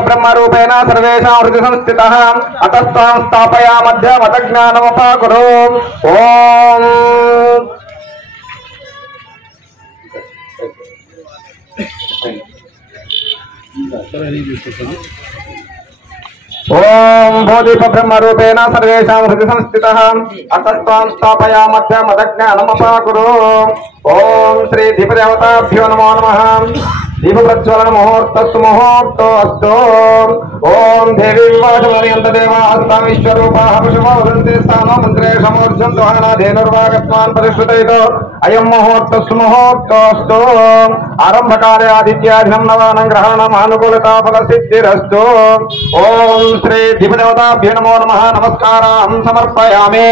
ब्रह्मरूपेण सर्वेषां हृदि संस्थितः अतस्त्वां स्थापयामद्य मतज्ञानमुपाकुरु। ओम ओम बोधिप ब्रह्मरूपेण सर्वेषां हृदि संस्थितः अतस्त्वां स्थापयामद्य मतज्ञानमुपाकुरु। ओम श्री दीपदेवताभ्यो नमो नमः। दीप प्रज्वलन मुहूर्तस्तु मुहूर्तोऽस्तु। ओम देवी विवाचमनियंत देवास्तां विश्वरूपाः पशुवो वदन्ति स्थानो मन्त्रे समूर्जं दुहाना धेनुर्वागत्वान् परिष्कृतयितो अयं मुहूर्तस्तु मुहूर्तोऽस्तु। आरम्भकाले आदित्याधिनं नवानां ग्रहाणाम् अनुकूलता फलसिद्धिरस्तु। ओम श्री दीपदेवताभ्यो नमो नमः। नमस्कारान् समर्पयामि।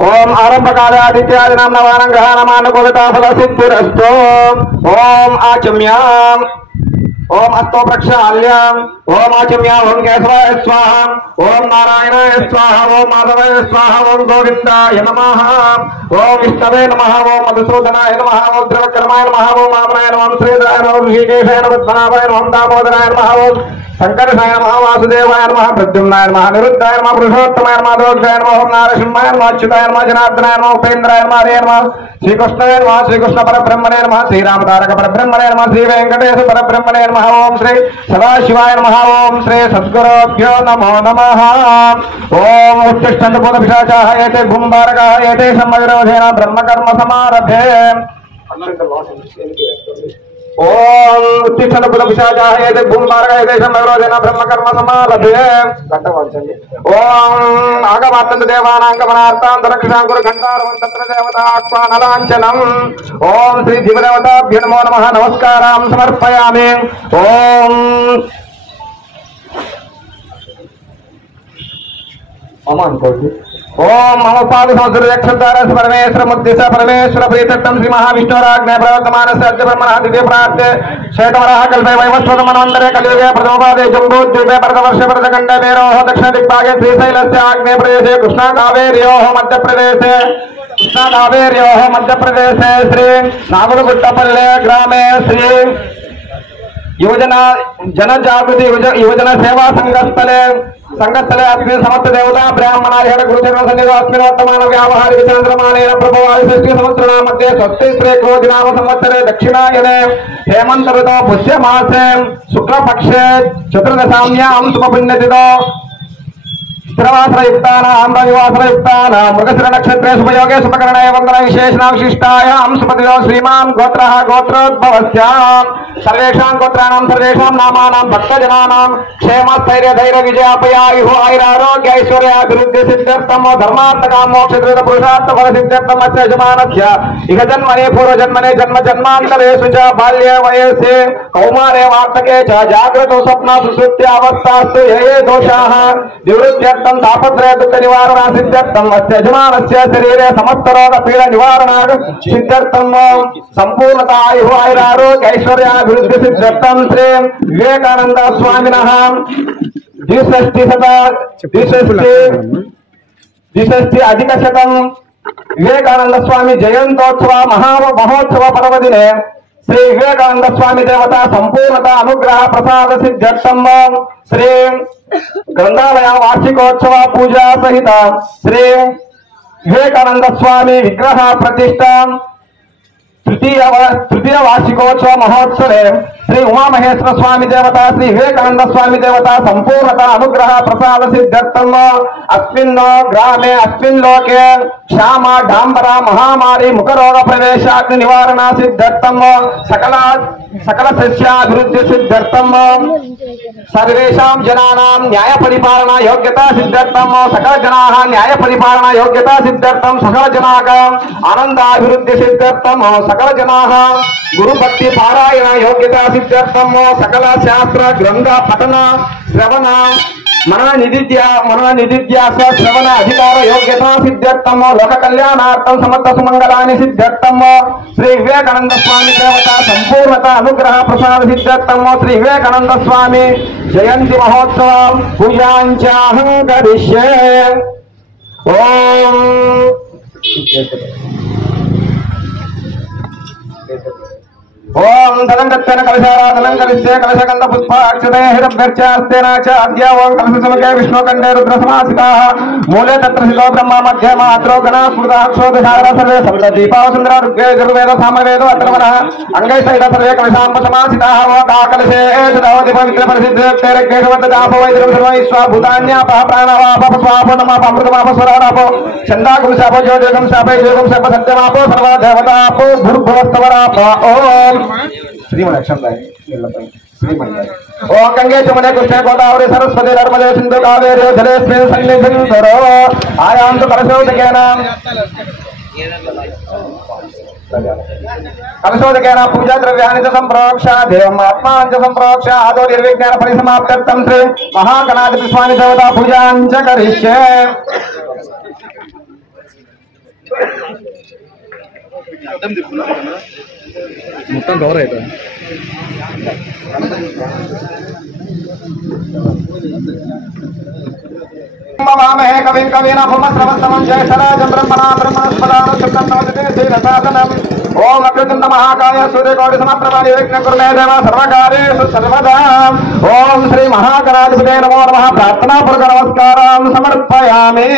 ओम आरंभकाले आदित्यादिनां नवानां ग्रहाणाम् अनुकूलता फलसिद्धिरस्तु। ओम आचम्याम्। ओम अस्तो प्रक्षाल्यम्। ओम आचम्याम्। ओम केशवाय स्वाहा। ओम नारायणाय स्वाहा। ओम माधवाय स्वाहा। ओम गोविंदाय नमः। ओम विष्णवे नमः। ओम मधुसूदनाय नमः। ओम त्रिविक्रमाय नमः। ओम वामनाय नमः। ओम श्रीधराय नमः। ओम ऋषिकेशाय नमः। पद्मनाभाय नमः। ओम दामोदराय नमः। ओम शंकरसाय नमः। वासुदेवाय नमः। प्रद्युम्नाय नमः। निरुद्धाय नमः। पुरुषोत्तमाय नमः। दोग्धाय नमः। ओम नारसिंहाय नमः। अच्युताय नमः। जनार्दनाय नमः। उपेन्द्राय नमः। हरे नमः। श्रीकृष्णाय नमः। श्रीकृष्ण परब्रह्मणे नमः। श्रीरामतारक परब्रह्मणे नमः। श्री वेंकटेश परब्रह्मणे नमः। ओम श्री सदाशिवाय नमः। ओम श्री सद्गुरुभ्यो नमो नमः। ओम उत्तिष्ठन्तु भूतपिशाचाः एते भूम्बारकाः एतेषां विरोधेन ब्रह्मकर्म समारभे। ओम उत्तिष्ठन्तु भूतपिशाचाः एते भूम्बारकाः एतेषां विरोधेन ब्रह्मकर्म समारभे। ओम आगमात्तन्तु देवानां गमनार्थां दरक्षां कुरु घण्टारवं तत्र देवता आह्वानलाञ्छनम्। ओम श्री जीवदेवताभ्यो नमो नमः। नमस्कारान् समर्पयामि। ओम ओम मम पादु संस्कृत परमेश्वर मुद्दिश परमेश्वर प्रीतम श्री महाविष्णुराज्ञा प्रवर्तमानस्य अद्य ब्रह्मणः द्वितीय प्राप्ते श्वेतवराह कल्पे वैवस्वत मनवन्तरे कलियुगे प्रथमपादे जम्बूद्वीपे भरतवर्षे भरतखण्डे मेरोः दक्षिणदिग्भागे श्रीशैलस्य आग्नेय प्रदेशे कृष्णाकावेर्योः मध्यप्रदेशे श्री नागुलगुट्टपल्ले ग्रामे श्री युवजना जनजागृति युवजना सेवा संघस्थले अस्मिन् समस्त देवता ब्राह्मणाय गुरुचरण सन्निधौ अस्मिन् वर्तमान व्यावहारिक चन्द्रमानेन प्रभवादि षष्ठी संवत्सराणां मध्ये स्वस्ति श्री क्रोधिनाम संवत्सरे दक्षिणायने हेमन्त ऋतौ पुष्यमासे शुक्लपक्षे चतुर्दशाम्यां शुभपुण्यतिथौ स्थिरवासरयुक्तानां रविवासरयुक्तानां मृगशिर नक्षत्रे शुभयोगे शुभकरणे वन्दन विशेषणां विशिष्टायां सुपतितो श्रीमान् गोत्रः गोत्रोद्भवस्याम् सर्वेषां गोत्राणां सर्वेषां नामानां भक्तजनानां क्षेम स्थैर्य धैर्य विजयापयायुः आयुरारोग्य ऐश्वर्याभिवृद्धि सिद्ध्यर्थं धर्मार्थकाम मोक्षकृत पुरुषार्थ फल सिद्ध्यर्थम् अस्य यजमानस्य इह जन्मने पूर्वजन्मने जन्म जन्मान्तरेषु च बाल्ये वयसि कौमारे वार्धके च जागृतो स्वप्नासु सुप्त्यावस्थासु ये दोषाः निवृत्त्यर्थं तापत्रय दुःख निवारणा सिद्ध्यर्थम् अस्य यजमानस्य शरीरे समस्त रोग पीडा निवारणा सिद्ध्यर्थं संपूर्णता आयुः आयुरारोग्य ऐश्वर्याभिवृद्धि सिद्ध्यर्थं श्री विवेकानंद स्वामिनः द्विषष्टि अधिक शतम विवेकानंद स्वामी जयंतोत्सव महोत्सव पर्वदिने श्री विवेकानंद स्वामी देवता संपूर्णता अनुग्रह प्रसाद सिद्ध्यर्थम श्री ग्रंथालय वार्षिकोत्सव पूजा सहित श्री विवेकानंद स्वामी विग्रह प्रतिष्ठा तृतीय वार्षिकोत्सव महोत्सवे श्री उमा महेश्वर स्वामी देवता श्री विवेकानंद स्वामी देवता संपूर्णता अनुग्रह प्रसाद सिद्ध्यर्थम अस्मिन् ग्रामे अस्मिन् लोके क्षाम डांबरा महामारी मुखरोग प्रवेशाग्नि निवारण सिद्ध्यर्थम सकल सस्याभिवृद्धि सिद्ध्यर्थम सर्वेषां जनानां न्याय परिपालना योग्यता सिद्ध्यर्थम सकल जनाः न्याय परिपालना योग्यता सिद्ध्यर्थम सकल जनाः आनंदाभिवृद्धि सिद्ध्यर्थम सकल जनाः गुरुभक्ति पारायण योग्यता सिद्ध्यर्थम सकल शास्त्र ग्रंथ पठन श्रवण मन निधिध्यास श्रवण अधिकार योग्यता सिद्ध्यर्थम लोक कल्याणार्थम समर्थ सुमंगलानि सिद्ध्यर्थम श्री विवेकानंद स्वामी देवता संपूर्णता अनुग्रह प्रसाद सिद्ध्यर्थम श्री विवेकानंद स्वामी जयंती महोत्सव पूजांचाहं करिष्ये। ओम धनंगत्तेन कलशाराधनं कलिष्ये कलशगंध पुष्पाक्षते हिरण्यर्चास्तेन च अद्य ओम कलशसमके विष्णुकण्ठे रुद्रसमासिताः मूले तत्र शितो ब्रह्मा मध्ये मात्रो गणः स्मृतः क्षोधशारा सर्वे सप्तदीपाः सुन्दरा ऋग्वे यजुर्वेद सामवेदो अथर्वणः अंगैः सहित सर्वे कलशाम्बसमासिताः ओकाकलशे एतदवति पवित्रपरिसिद्धेरग्गेषवद्दापो वैद्यं सर्वैश्वा भूतान्यापः प्राणावापः स्वापो नमापः अमृतमापः स्वरारापो छन्दाकुंशापो ज्योतिर्गं शापे योगं शाप सत्यमापो सर्वा देवतापो भूर्भुवस्तवरापो ओम श्रीमन ओम गंगे चमुने कृष्णे गोदावरी सरस्वती नर्मदे सिंधु कावेरी जलेस्मिन् सन्निधिं कुरु आयान्तु कलशोदकेन पूजा द्रव्याणि च संप्रोक्ष देवम् आत्मानं च संप्रोक्ष आदौ निर्विघ्नेन परिसमाप्त्यर्थं श्री महागणाधिपति स्वामी देवता पूजां च करिष्ये। మొత్తం కవర్ అవుతుంది ममामहे कविं कवीना भूमश्रवस्तमं जयशराजं ब्रह्मणां ब्रह्मणस्पदानं शुक्लन्तमतिते श्रीरसादनम् ओम अग्रचंद महाकाय सूर्यकोटिसमप्रभा निर्विघ्नं कुरु मे देव सर्वकार्येषु सर्वदा। ओम श्री महागणाधिपते नमो नमः। प्रार्थनापूर्वक नमस्कारान् समर्पयामि।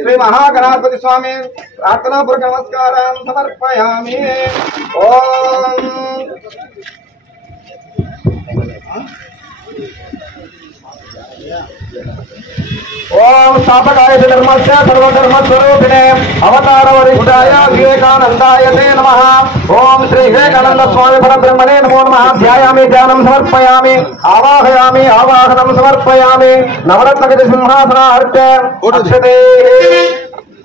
श्री महागणाधिपति स्वामी प्रार्थनापूर्वक नमस्कारान् समर्पयामि। ओम ओम स्थापकाय धर्मस्य सर्वधर्मस्वरूपिणे अवतार वरिष्ठाय विवेकानंदाय ते नमः। ओम श्री विवेकानंद स्वामी परब्रह्मणे नमो नमः। ध्यायामि ध्यानं समर्पयामि आवाहयामि आवाहनं समर्पयामि। नवरत्नगज सिंहासनार्थे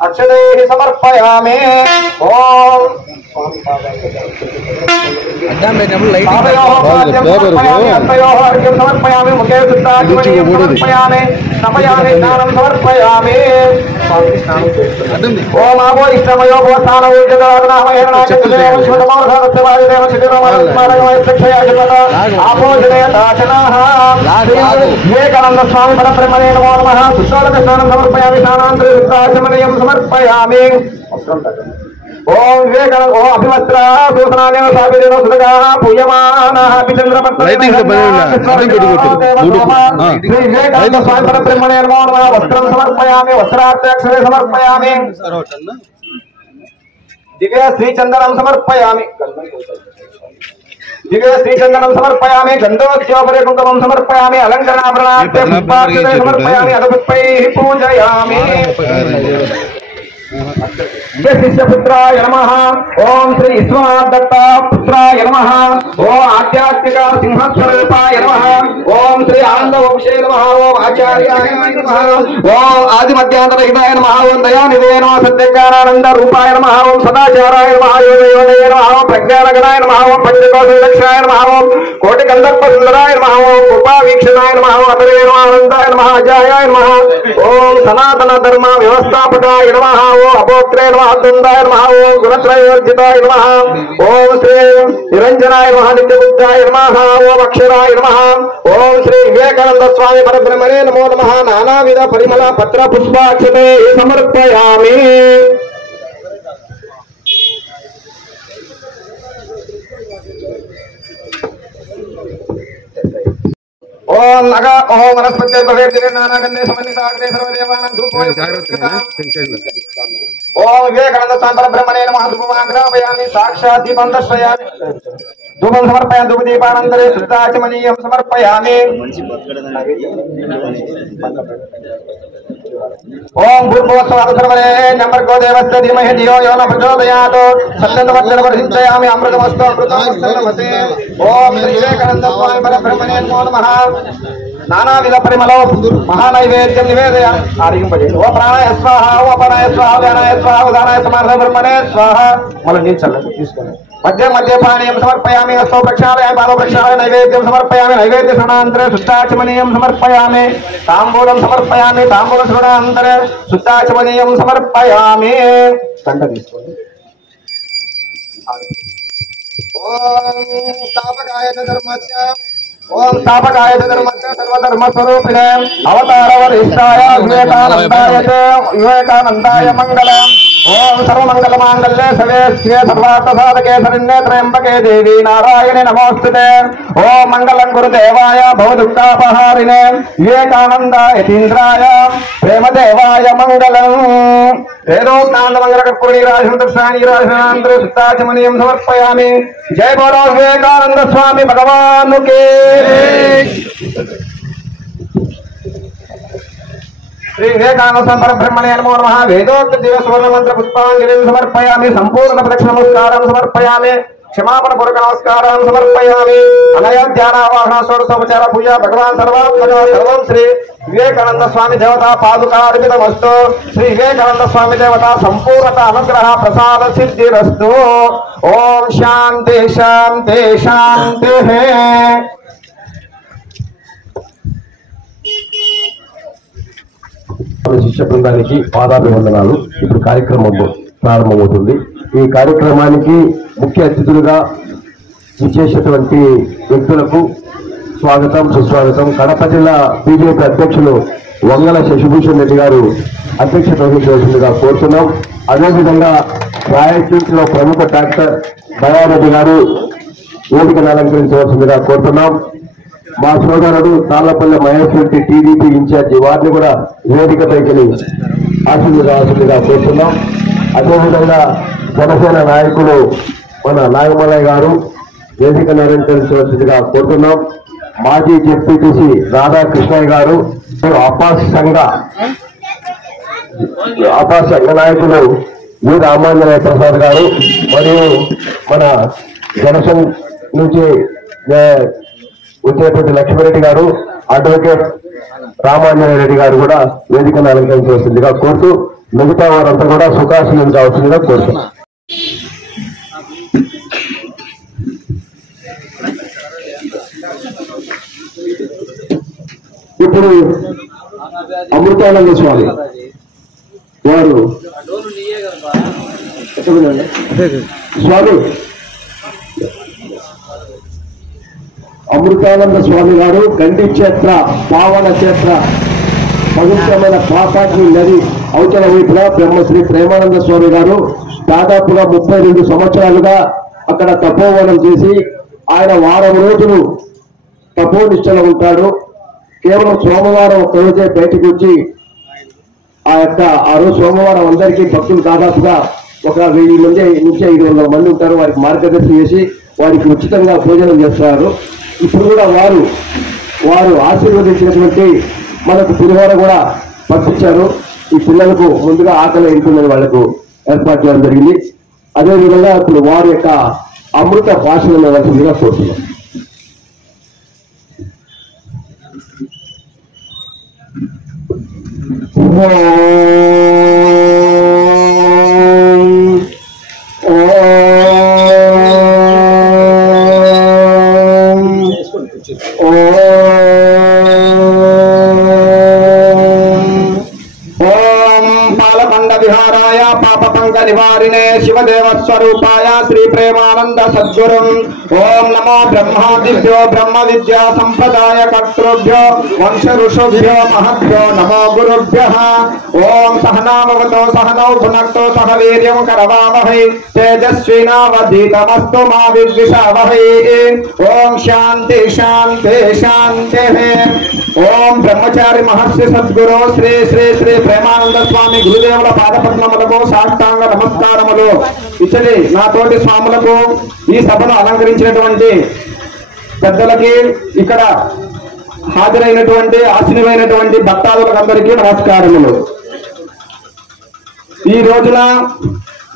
अक्षते समर्पयामि। ओम समर्पयामि मुखे समर्पयामि नमयामि स्नानं समर्पयामि। ओम आवो इष्टमयो भवसानो विवेकानंद स्वामी परब्रह्मणे नमो नमः। शुद्धोदक स्नानं समर्पयामि स्नानान्तरं समर्पयामि। ओम विवेकानंद ओम अभिवस्त्र सूचनानेन साबिरेण सुदगाः पूयमानः विवेकानंद स्वामी परब्रह्मणे नमो नमः। वस्त्रं समर्पयामि वस्त्रार्थाक्षरे समर्पयामि। दिव्य श्रीचन्दनं समर्पयामि दिव्य श्रीचन्दनं समर्पयामि। गन्धोस्योपरि कुङ्कुमं समर्पयामि। अलङ्करणाभरणार्थे पुष्पाक्षते समर्पयामि। अदपुष्पैः पूजयामि। शिष्यपुत्राय नमः। ओम श्री ईश्वरदत्ता पुत्राय नमः। ओम आध्यात्मिक सिंहस्वरूपाय नमः। ओम श्री आनंद वंशे नमः। ओम आचार्याय नमः। ओम आदि मध्यांतर हिताय नमः। ओम दयानिधे नमः। सत्यज्ञानानंद रूपाय नमः। ओम सदाचाराय नमः। योगयोगये नमः। ओम प्रज्ञानगणाय नमः। ओम पंचकोशलक्षाय नमः। ओम कोटिकन्दर्प सुंदराय नमः। ओम कृपावीक्षणाय नमः। ओम अतवे नमः। आनंदाय नमः। अजायाय नमः। ओम सनातन धर्म व्यवस्थापकाय नमः। ओम अभोक्त्रे नमः। द्वन्द्वाय नमः। ओम गुणत्रयोर्जिताय नमः। ओम श्री निरंजनाय नमः। नित्यबुद्धाय नमः। ओम अक्षराय नमः। ओम श्री विवेकानंद स्वामी परब्रह्मणे नमो नमः। नानाविध परिमल पत्र पुष्पाक्षते समर्पयामि। ओम नगा ओम वनस्पति भवेर्दिने नानागन्धे समन्विताग्रे सर्वदेवानां धूपो ओम विवेकानंद स्वामी परब्रह्मणे नमः। धूपमाग्रापयामि साक्षात् दीपं दर्शयामि। धूपं समर्पयामि। धूपदीपानन्तरे शुद्धाचमनीयं समर्पयामि। ओम भूर्भुवस्सुवः नम्बर्गो देवस्य धीमहि धियो यो न प्रचोदयात्। सत्यन्तमक्षरपरिसिद्धयामि। अमृतमस्तु अमृतमस्तु नमस्ते। ओम श्री विवेकानंद स्वामी परब्रह्मणे नमो नमः। నానావిధ పరిమళ మహానైవేద్యం నివేదయ ఆరింపజేయండి. ఓ ప్రాణాయ స్వాహ, ఓ అపరాయ స్వాహ, వ్యానాయ స్వాహ, ఉదానాయ సమాన బ్రహ్మణే స్వాహ. మళ్ళీ నీళ్ళు చల్లండి తీసుకోండి. మధ్య మధ్య పానీయం సమర్పయామి. హస్తో ప్రక్షాళయామి, పాదో ప్రక్షాళయామి. నైవేద్యం సమర్పయామి. నైవేద్య శ్రవణానంతరే శుద్ధాచమనీయం సమర్పయామి. తాంబూలం సమర్పయామి. తాంబూల శ్రవణానంతరే శుద్ధాచమనీయం సమర్పయామి. కంట తీసుకోండి. ఓం తాపకాయ ధర్మస్య, ఓం తాపకాయ ధర్మస్య సర్వధర్మస్వరూపిణే అవతార వరిష్టాయ వివేకానందాయ మంగళం. ఓం సర్వమంగళ మాంగళ్యే సవేస్యే సర్వార్థ సాధకే శరణ్యే త్రయంబకే దేవి నారాయణి నమోస్తుతే. ఓం మంగళం గురుదేవాయ భవదుఃఖాపహారిణే వివేకానందాయ తీంద్రాయ ప్రేమదేవాయ మంగళం. వేదోక్తాండమంగళకర్పూర్ణి రాజమంత్రాన్ని రాజనాంతరే శుద్ధాచమనీయం సమర్పయామి. జయ బోలో వివేకానంద స్వామి భగవాన్ కే. శ్రీ వివేకానంద స్వామి బ్రహ్మణే నమో నమః. వేదోక్త దివ్య సువర్ణ మంత్ర పుష్పాంజలి సమర్పయామి. సంపూర్ణ ప్రదక్షిణ నమస్కారం సమర్పయామి. క్షమాపణ పూర్వక నమస్కారం సమర్పయామి. అనయ ధ్యానావాహన షోడశోపచార పూజ భగవాన్ సర్వాత్మక సర్వం శ్రీ వివేకానంద స్వామి దేవత పాదుకార్పితమస్తు. శ్రీ వివేకానంద స్వామి దేవత సంపూర్ణత అనుగ్రహ ప్రసాద సిద్ధిరస్తు. ఓం శాంతి శాంతి శాంతి. శిష్య బృందానికి పాదాభివందనాలు. ఇప్పుడు కార్యక్రమం ప్రారంభమవుతుంది. ఈ కార్యక్రమానికి ముఖ్య అతిథులుగా విచ్చేసినటువంటి వ్యక్తులకు స్వాగతం సుస్వాగతం. కడప జిల్లా బీజేపీ అధ్యక్షులు వంగల శశిభూషణ్ రెడ్డి గారు అధ్యక్షత వహించవలసిందిగా కోరుతున్నాం. అదేవిధంగా రాయచూర్లో ప్రముఖ డాక్టర్ దయారెడ్డి గారు వేదికను అలంకరించవలసిందిగా కోరుతున్నాం. మా సోదరుడు తాళ్లపల్లి మహేష్ రెడ్డి టీడీపీ ఇన్ఛార్జి వారిని కూడా వేదికపైకి ఆశీర్వదించవలసిందిగా కోరుతున్నాం. అదేవిధంగా జనసేన నాయకులు మన నాగమల్లయ్య గారు వేదికను అలంకరించవలసిందిగా కోరుతున్నాం. మాజీ జెడ్పీటీసీ రాధాకృష్ణయ్య గారు, అపాస్ సంఘ నాయకులు వి రామాంజనేయ ప్రసాద్ గారు మరియు మన జనసేన నుంచి వచ్చేటువంటి లక్ష్మీరెడ్డి గారు, అడ్వకేట్ రామాంజనేయ రెడ్డి గారు కూడా వేదికను అలంకరించవలసిందిగా కోరుతూ మిగతా వారంతా కూడా సుఖాసనం కావాల్సిందిగా కోరుతున్నాం. ఇప్పుడు అమృతానంద స్వామి వారు స్వామి అమృతానంద స్వామి గారు గండి క్షేత్ర పావన క్షేత్ర పవిత్రమైన పాపాకి నది అవతల వైపున బ్రహ్మశ్రీ ప్రేమానంద స్వామి గారు దాదాపుగా 32 సంవత్సరాలుగా అక్కడ తపోవనం చేసి ఆయన వారం రోజులు తపోనిష్టలో ఉంటాడు. కేవలం సోమవారం ఒక్క రోజే బయటకు వచ్చి ఆ రోజు సోమవారం అందరికీ భక్తులు దాదాపుగా ఒక 1000 మంది నుంచి 500 మంది ఉంటారు. వారికి మార్గదర్శనం చేసి వారికి ఉచితంగా భోజనం చేస్తారు. ఇప్పుడు కూడా వారు ఆశీర్వదించినటువంటి మనకు పులిహోర కూడా పంపించారు. ఈ పిల్లలకు ముందుగా ఆకలి ఉంటుందని వాళ్లకు ఏర్పాటు చేయడం జరిగింది. అదేవిధంగా ఇప్పుడు వారి యొక్క అమృత భాషలను ఇవ్వాల్సిందిగా కోరుతున్నాం. విహారాయ పాప పంక నివారిణే శివదేవ స్వరూపాయ శ్రీ ప్రేమానంద సద్గురుం. ఓం నమో బ్రహ్మాదిభ్యో బ్రహ్మ విద్యా సంప్రదాయ కర్తృభ్యో వంశ ఋషుభ్యో మహభ్యో నమో గురుభ్యః. ఓం సహనామవతో సహనౌ భునక్తో సహ వీర్యం కరవావహై తేజస్వినావధీతమస్తు మా విద్విషావహై. ఓం శాంతి శాంతి శాంతి. ఓం బ్రహ్మచారి మహర్షి సద్గురు శ్రీ శ్రీ శ్రీ ప్రేమానంద స్వామి గురుదేవుల పాదపద్మములకు సాష్టాంగ నమస్కారములు. ఇచ్చడి నా తోటి స్వాములకు, ఈ సభను అలంకరించినటువంటి పెద్దలకి, ఇక్కడ హాజరైనటువంటి ఆశీనులైనటువంటి భక్తాదులందరికీ నమస్కారములు. ఈ రోజున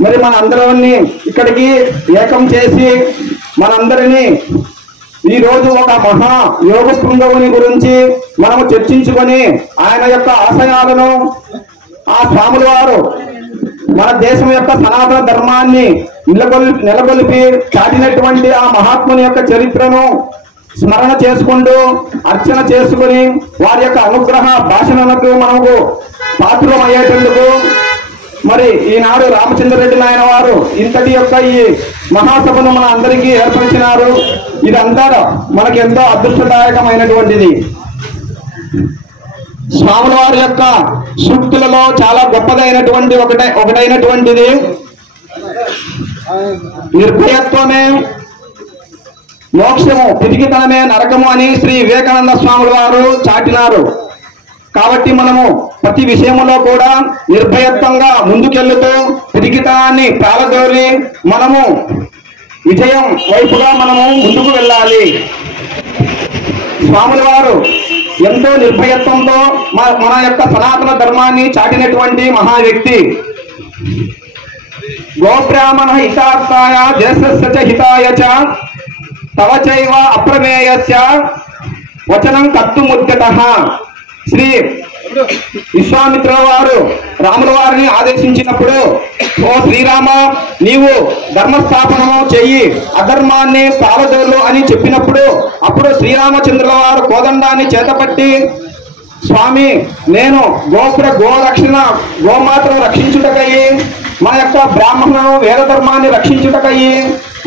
మరి మన అందరినీ ఇక్కడికి ఏకం చేసి మనందరినీ ఈ రోజు ఒక మహా యోగ పుంగవుని గురించి మనము చర్చించుకొని ఆయన యొక్క ఆశయాలను ఆ స్వాముల వారు మన దేశం యొక్క సనాతన ధర్మాన్ని నెలకొల్పి చాటినటువంటి ఆ మహాత్ముని యొక్క చరిత్రను స్మరణ చేసుకుంటూ అర్చన చేసుకుని వారి యొక్క అనుగ్రహ భాషణలకు మనకు పాత్రమయ్యేటందుకు మరి ఈనాడు రామచంద్రరెడ్డి నాయన వారు ఇంతటి యొక్క ఈ మహాసభను మన అందరికీ ఏర్పరిచినారు. ఇదంతా మనకి ఎంతో అదృష్టదాయకమైనటువంటిది. స్వాముల వారి యొక్క సూక్తులలో చాలా గొప్పదైనటువంటి ఒకటైనటువంటిది నిర్భయత్వమే మోక్షము, పిరికితనమే నరకము అని శ్రీ వివేకానంద స్వాముల వారు చాటినారు. కాబట్టి మనము ప్రతి విషయంలో కూడా నిర్భయత్వంగా ముందుకెళ్తూ పిరికితనాన్ని ప్రాలదోలి మనము విజయం వైపుగా మనము ముందుకు వెళ్ళాలి. స్వాముల వారు ఎంతో నిర్భయత్వంతో మన యొక్క సనాతన ధర్మాన్ని చాటినటువంటి మహా వ్యక్తి. గోబ్రాహ్మణ హితార్థాయ దేశస్య చ హితాయ చ తవ చైవ అప్రమేయస్య వచనం కర్తుముద్యతః. శ్రీ విశ్వామిత్ర వారు రాముల వారిని ఆదేశించినప్పుడు, ఓ శ్రీరామ, నీవు ధర్మస్థాపనము చెయ్యి, అధర్మాన్ని పాలదోలు అని చెప్పినప్పుడు అప్పుడు శ్రీరామచంద్రుల వారు కోదండాన్ని చేతపట్టి, స్వామి, నేను గోరక్షణ గోమాతను రక్షించుటకయ్యి, మన యొక్క బ్రాహ్మణులను వేద ధర్మాన్ని రక్షించుటకయ్యి,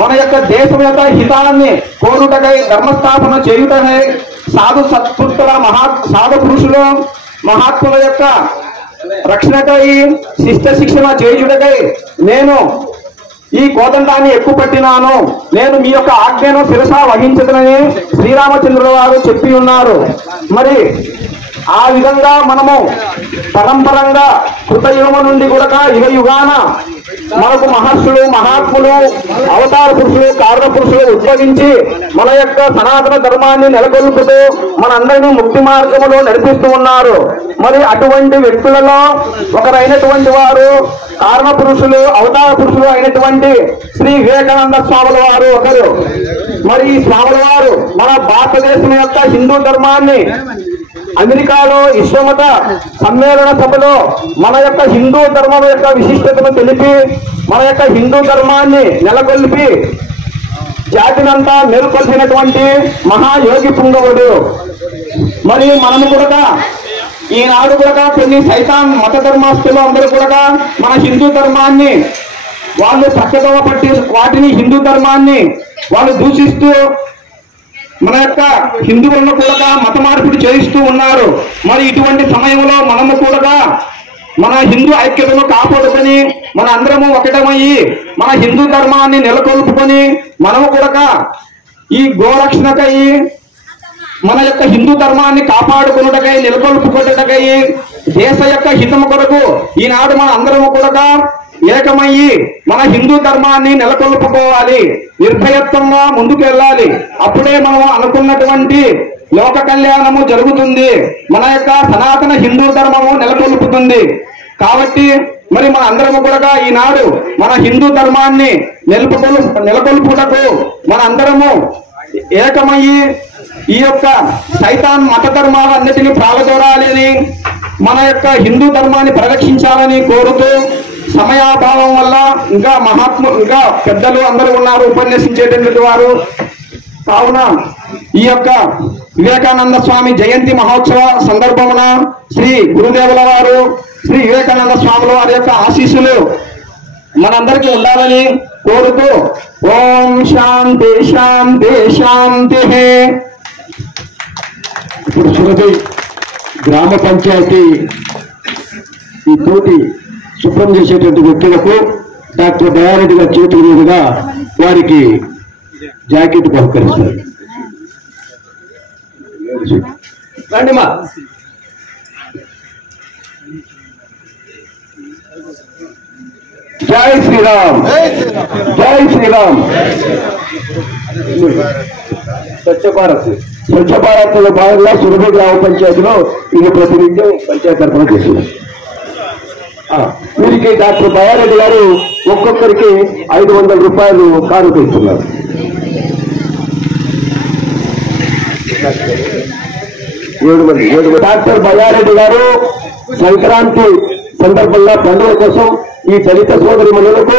మన యొక్క దేశం యొక్క హితాన్ని కోరుటకై, ధర్మస్థాపన చేయుటకై, సాధు సత్పుత్రుల సాధు పురుషులు మహాత్ముల యొక్క రక్షణకై, శిష్ట శిక్షణ చేయుటకై నేను ఈ కోదండాన్ని ఎక్కుపట్టినాను, నేను మీ యొక్క ఆజ్ఞను శిరస వహించదనని శ్రీరామచంద్రుల వారు చెప్పి ఉన్నారు. మరి ఆ విధంగా మనము పరంపరంగా కృతయుగము నుండి కూడా యుగ యుగాన మనకు మహర్షులు, మహాత్ములు, అవతార పురుషులు, కారణ పురుషులు ఉద్భవించి మన యొక్క సనాతన ధర్మాన్ని నెలకొల్పుతూ మనందరినీ ముక్తి మార్గములో నడిపిస్తూ ఉన్నారు. మరి అటువంటి వ్యక్తులలో ఒకరైనటువంటి వారు కారణ పురుషులు, అవతార పురుషులు అయినటువంటి శ్రీ వివేకానంద స్వాముల వారు ఒకరు. మరి ఈ స్వాముల వారు మన భారతదేశం యొక్క హిందూ ధర్మాన్ని అమెరికాలో విశ్వమత సమ్మేళన సభలో మన యొక్క హిందూ ధర్మం యొక్క విశిష్టతను తెలిపి మన యొక్క హిందూ ధర్మాన్ని నెలకొల్పి జాతినంతా మేలుకొల్పినటువంటి మహాయోగి పుంగవుడు. మరి మనము కూడా ఈనాడు కూడా కొన్ని సైతాన్ మత ధర్మస్తులు అందరూ కూడా మన హిందూ ధర్మాన్ని వాళ్ళు పక్కదోవ పట్టి వాటిని హిందూ ధర్మాన్ని వాళ్ళు దూషిస్తూ మన యొక్క హిందువులను కూడా మత మార్పిడి చేయిస్తూ ఉన్నారు. మరి ఇటువంటి సమయంలో మనము కూడా మన హిందూ ఐక్యతను కాపాడుకొని మన అందరము ఒకటమయ్యి మన హిందూ ధర్మాన్ని నెలకొల్పుకొని మనము కూడా ఈ గోరక్షణకై, మన యొక్క హిందూ ధర్మాన్ని కాపాడుకున్నటకై, నెలకొల్పుకున్నటకై, దేశ యొక్క హితము కొరకు ఈనాడు మన అందరము కూడా ఏకమయ్యి మన హిందూ ధర్మాన్ని నెలకొల్పుకోవాలి, నిర్భయత్వంగా ముందుకు వెళ్ళాలి. అప్పుడే మనం అనుకున్నటువంటి లోక కళ్యాణము జరుగుతుంది, మన యొక్క సనాతన హిందూ ధర్మము నెలకొల్పుతుంది. కాబట్టి మరి మన అందరము కూడా ఈనాడు మన హిందూ ధర్మాన్ని నెలకొల్పుటకు మన అందరము ఏకమయ్యి ఈ యొక్క సైతాన్ మత ధర్మాలన్నిటినీ ప్రాలదోరాలని, మన యొక్క హిందూ ధర్మాన్ని పరిరక్షించాలని కోరుతూ, సమయాభావం వల్ల ఇంకా ఇంకా పెద్దలు అందరూ ఉన్నారు ఉపన్యసించేటటువంటి వారు. కావున ఈ యొక్క వివేకానంద స్వామి జయంతి మహోత్సవ సందర్భమున శ్రీ గురుదేవుల వారు, శ్రీ వివేకానంద స్వాముల వారి యొక్క ఆశీస్సులు మనందరికీ ఉండాలని కోరుతూ, ఓం శాంతి శాంతి శాంతి. ఇప్పుడు సురభి గ్రామ పంచాయతీ ఈ తోటి శుభ్రం చేసేటువంటి వ్యక్తులకు డాక్టర్ దయారెడ్డి గారి చేతుల మీదుగా వారికి జాకెట్ బహుకరిస్తారు. రండిమా. జై శ్రీరామ్, జై శ్రీరామ్. స్వచ్ఛ భారత్ లో భాగంగా సురభి గ్రామ పంచాయతీలో ఇది ప్రతినిత్యం పంచాయతీ తరఫున చేసింది. వీరికి డాక్టర్ దయారెడ్డి గారు ఒక్కొక్కరికి 500 రూపాయలు కానుక ఇస్తున్నారు. 7 డాక్టర్ బయ్యారెడ్డి గారు సంక్రాంతి సందర్భంగా పండుగ కోసం ఈ దళిత సోదరిమణులకు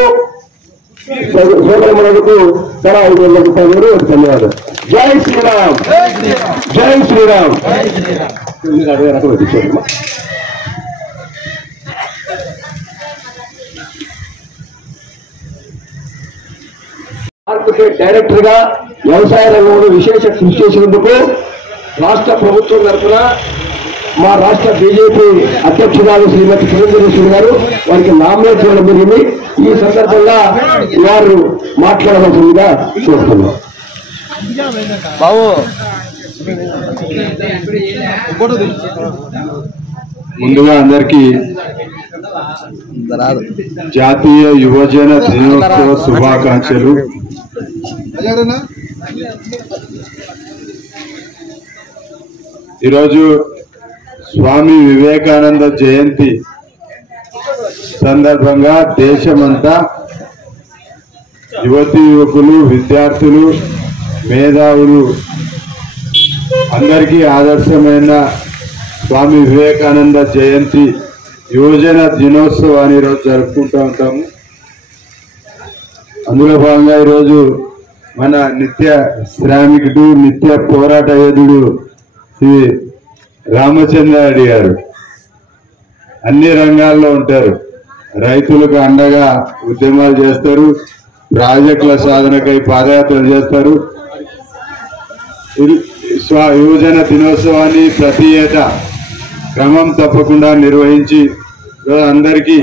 తలా 500 రూపాయలు ధన్యవాదాలు. జై శ్రీరామ్, జై శ్రీరామ్. మార్కెట్ డైరెక్టర్ గా వ్యవసాయ రంగంలో విశేష కృషి చేసినందుకు రాష్ట్ర ప్రభుత్వం తరఫున మా రాష్ట్ర బీజేపీ అధ్యక్షురాలు శ్రీమతి పురంధరేశ్వరి గారు వారికి నామినేట్ చేయడం జరిగింది. ఈ సందర్భంగా వారు మాట్లాడవలసిందిగా కోరుతున్నాం. ముందుగా అందరికీ జాతీయ యువజన దినోత్సవ శుభాకాంక్షలు. ఈరోజు స్వామి వివేకానంద జయంతి సందర్భంగా దేశమంతా యువతీ యువకులు, విద్యార్థులు, మేధావులు అందరికీ ఆదర్శమైన స్వామి వివేకానంద జయంతి యువజన దినోత్సవాన్ని ఈరోజు జరుపుకుంటూ ఉంటాము. అందులో భాగంగా ఈరోజు మన నిత్య శ్రామికుడు, నిత్య పోరాట యోధుడు శ్రీ రామచంద్రారెడ్డి గారు అన్ని రంగాల్లో ఉంటారు. రైతులకు అండగా ఉద్యమాలు చేస్తారు, ప్రాజెక్టుల సాధనకై పాదయాత్రలు చేస్తారు. యువజన దినోత్సవాన్ని ప్రతి ఏటా క్రమం తప్పకుండా నిర్వహించి అందరికీ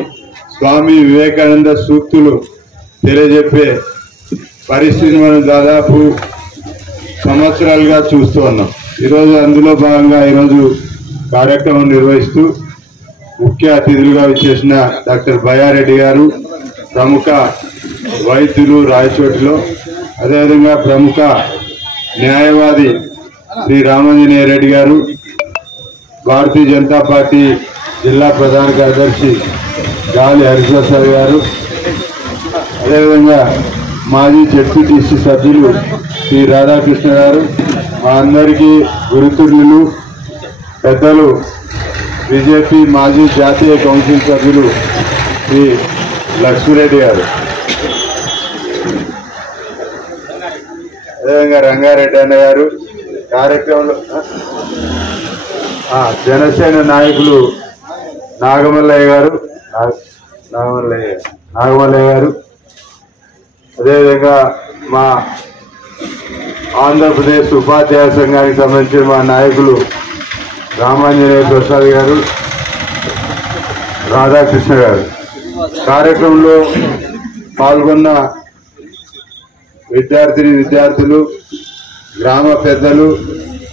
స్వామి వివేకానంద సూక్తులు తెలియజెప్పే పరిస్థితిని మనం దాదాపు సంవత్సరాలుగా చూస్తూ ఉన్నాం. ఈరోజు అందులో భాగంగా ఈరోజు కార్యక్రమం నిర్వహిస్తూ ముఖ్య అతిథులుగా విచ్చేసిన డాక్టర్ బయ్యారెడ్డి గారు, ప్రముఖ వైద్యులు రాయచోటిలో, అదేవిధంగా ప్రముఖ న్యాయవాది శ్రీ రామాంజనేయ రెడ్డి గారు, భారతీయ జనతా పార్టీ జిల్లా ప్రధాన కార్యదర్శి గాలి హరిప్రసాద్ గారు, అదేవిధంగా మాజీ జెడ్పీటీసీ సభ్యులు శ్రీ రాధాకృష్ణ గారు, మా అందరికీ గురుతుర్యులు పెద్దలు బీజేపీ మాజీ జాతీయ కౌన్సిల్ సభ్యులు శ్రీ లక్ష్మీరెడ్డి గారు, అదేవిధంగా రంగారెడ్డి అన్న గారు, కార్యక్రమంలో జనసేన నాయకులు నాగమల్లయ్య గారు, అదేవిధంగా మా ఆంధ్రప్రదేశ్ ఉపాధ్యాయ సంఘానికి సంబంధించిన మా నాయకులు రామాంజనేయ ప్రసాద్ గారు, రాధాకృష్ణ గారు. కార్యక్రమంలో పాల్గొన్న విద్యార్థులు, గ్రామ పెద్దలు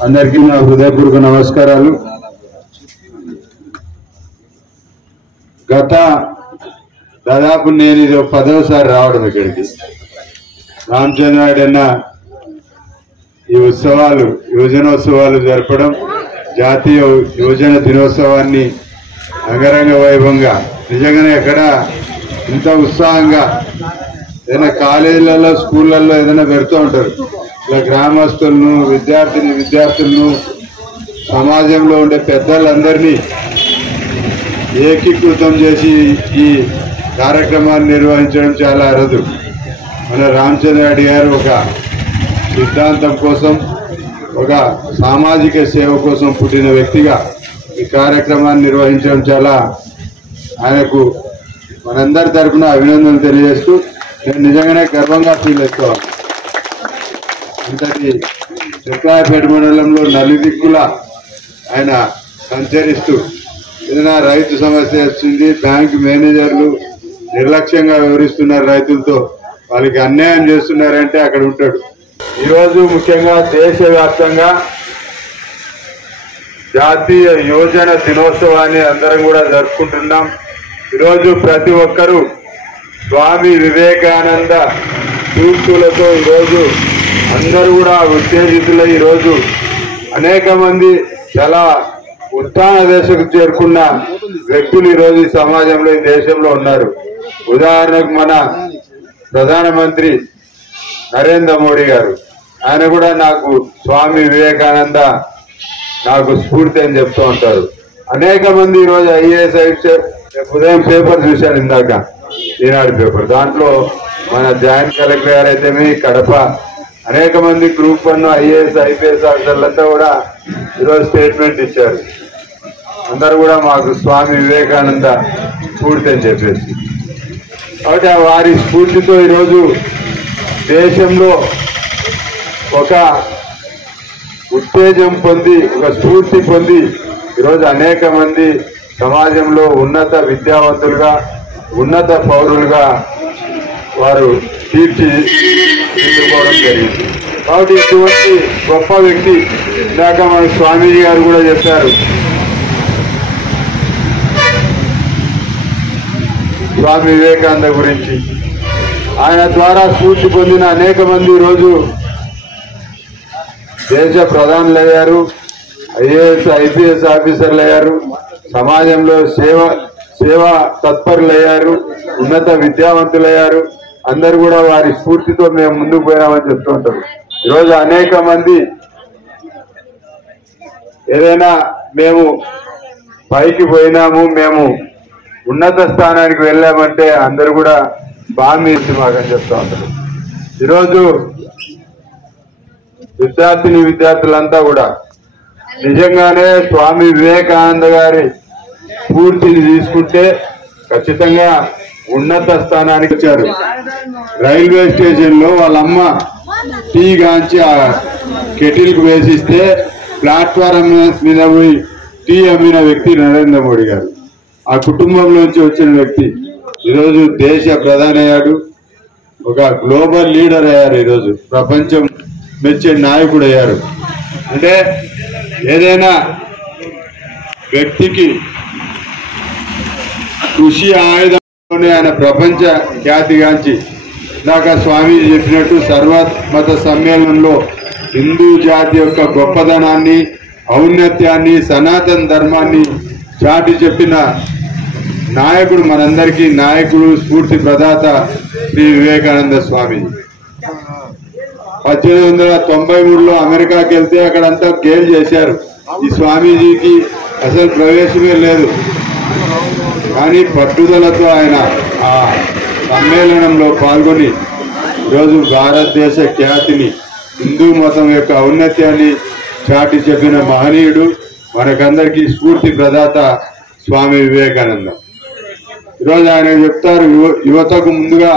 అందరికీ నా హృదయపూర్వక నమస్కారాలు. దాదాపు నేను ఇది 10వసారి రావడం ఇక్కడికి. రామచంద్రారెడ్డి అన్న ఈ ఉత్సవాలు, యువజనోత్సవాలు జరపడం, జాతీయ యువజన దినోత్సవాన్ని అంగరంగ వైభవంగా నిజంగానే ఎక్కడ ఇంత ఉత్సాహంగా ఏదైనా కాలేజీలలో, స్కూళ్ళల్లో ఏదైనా పెడుతూ ఉంటారు. ఇలా గ్రామస్తులను, విద్యార్థులను, సమాజంలో ఉండే పెద్దలందరినీ ఏకీకృతం చేసి ఈ కార్యక్రమాన్ని నిర్వహించడం చాలా అరుదు. మన రామచంద్రారెడ్డి గారు ఒక సిద్ధాంతం కోసం, ఒక సామాజిక సేవ కోసం పుట్టిన వ్యక్తిగా ఈ కార్యక్రమాన్ని నిర్వహించడం చాలా ఆయనకు మనందరి తరఫున అభినందనలు తెలియజేస్తూ నేను నిజంగానే గర్వంగా ఫీల్ అవుతాను. అంతటి చెక్కాయపేట మండలంలో నలుదిక్కుల ఆయన సంచరిస్తూ ఏదైనా రైతు సమస్య వస్తుంది, బ్యాంకు మేనేజర్లు నిర్లక్ష్యంగా వ్యవహరిస్తున్నారు, రైతులతో వాళ్ళకి అన్యాయం చేస్తున్నారంటే అక్కడ ఉంటాడు. ఈరోజు ముఖ్యంగా దేశవ్యాప్తంగా జాతీయ యువజన దినోత్సవాన్ని అందరం కూడా జరుపుకుంటున్నాం. ఈరోజు ప్రతి ఒక్కరూ స్వామి వివేకానంద సూక్తులతో ఈరోజు అందరూ కూడా ఉత్తేజితులై ఈరోజు అనేక మంది చాలా ఉత్థాన దశకు చేరుకున్న వ్యక్తులు ఈరోజు ఈ సమాజంలో, ఈ దేశంలో ఉన్నారు. ఉదాహరణకు మన ప్రధానమంత్రి నరేంద్ర మోడీ గారు ఆయన కూడా నాకు స్వామి వివేకానంద నాకు స్ఫూర్తి అని చెప్తూ ఉంటారు. అనేక మంది ఈరోజు ఐఏఎస్ ఉదయం పేపర్ చూశాను ఇందాక, ఈనాడు పేపర్. దాంట్లో మన జాయింట్ కలెక్టర్ గారు అయితేమి కడప అనేక మంది గ్రూప్ 1 ఐఏఎస్ ఐపీఎస్ ఆఫీసర్లంతా కూడా ఈరోజు స్టేట్మెంట్ ఇచ్చారు. అందరూ కూడా మాకు స్వామి వివేకానంద స్ఫూర్తి అని చెప్పేసి. కాబట్టి వారి స్ఫూర్తితో ఈరోజు దేశంలో ఒక ఉత్తేజం పొంది, ఒక స్ఫూర్తి పొంది ఈరోజు అనేక మంది సమాజంలో ఉన్నత విద్యావంతులుగా, ఉన్నత పౌరులుగా వారు తీర్చిదిద్దుకోవడం జరిగింది. కాబట్టి ఇటువంటి గొప్ప వ్యక్తి, ఇందాక మన స్వామీజీ గారు కూడా చెప్పారు, స్వామి వివేకానంద గురించి. ఆయన ద్వారా స్ఫూర్తి పొందిన అనేక మంది ఈరోజు దేశ ప్రధానులయ్యారు, ఐఏఎస్ ఐపీఎస్ ఆఫీసర్లు అయ్యారు, సమాజంలో సేవా తత్పరులయ్యారు, ఉన్నత విద్యావంతులయ్యారు. అందరూ కూడా వారి స్ఫూర్తితో మేము ముందుకు పోయామని చెప్తూ ఉంటారు. ఈరోజు అనేక మంది ఏదైనా మేము పైకి పోయినాము, మేము ఉన్నత స్థానానికి వెళ్ళామంటే అందరూ కూడా బాగా మాకని చెప్తా ఉంటారు. ఈరోజు విద్యార్థులంతా కూడా నిజంగానే స్వామి వివేకానంద గారి స్ఫూర్తిని తీసుకుంటే ఖచ్చితంగా ఉన్నత స్థానానికి వచ్చారు. రైల్వే స్టేషన్ లో వాళ్ళమ్మ టీ గాంచి ఆ కెటిల్కి వేసిస్తే ప్లాట్ఫారం మీద పోయి టీ అమ్మిన వ్యక్తి నరేంద్ర మోడీ గారు. ఆ కుటుంబంలోంచి వచ్చిన వ్యక్తి ఈరోజు దేశ ప్రధాని అయ్యాడు, ఒక గ్లోబల్ లీడర్ అయ్యారు, ఈరోజు ప్రపంచం మెచ్చే నాయకుడు అయ్యారు. అంటే ఏదైనా వ్యక్తికి కృషి ఆయుధంలోనే ఆయన ప్రపంచ ఖ్యాతిగాంచి, ఇందాక స్వామీజీ చెప్పినట్టు సర్వమత సమ్మేళనంలో హిందూ జాతి యొక్క గొప్పదనాన్ని, ఔన్నత్యాన్ని, సనాతన ధర్మాన్ని చాటి చెప్పిన నాయకుడు, మనందరికీ నాయకుడు, స్ఫూర్తి ప్రదాత శ్రీ వివేకానంద స్వామి. 1893లో అమెరికాకి వెళ్తే అక్కడంతా గేల్ చేశారు. ఈ స్వామీజీకి అసలు ప్రవేశమే లేదు. కానీ పట్టుదలతో ఆయన ఆ సమ్మేళనంలో పాల్గొని ఈరోజు భారతదేశ ఖ్యాతిని, హిందూ మతం యొక్క ఔన్నత్యాన్ని చాటి చెప్పిన మహనీయుడు, మనకందరికీ స్ఫూర్తి ప్రదాత స్వామి వివేకానంద. ఈరోజు ఆయన చెప్తారు, యువతకు ముందుగా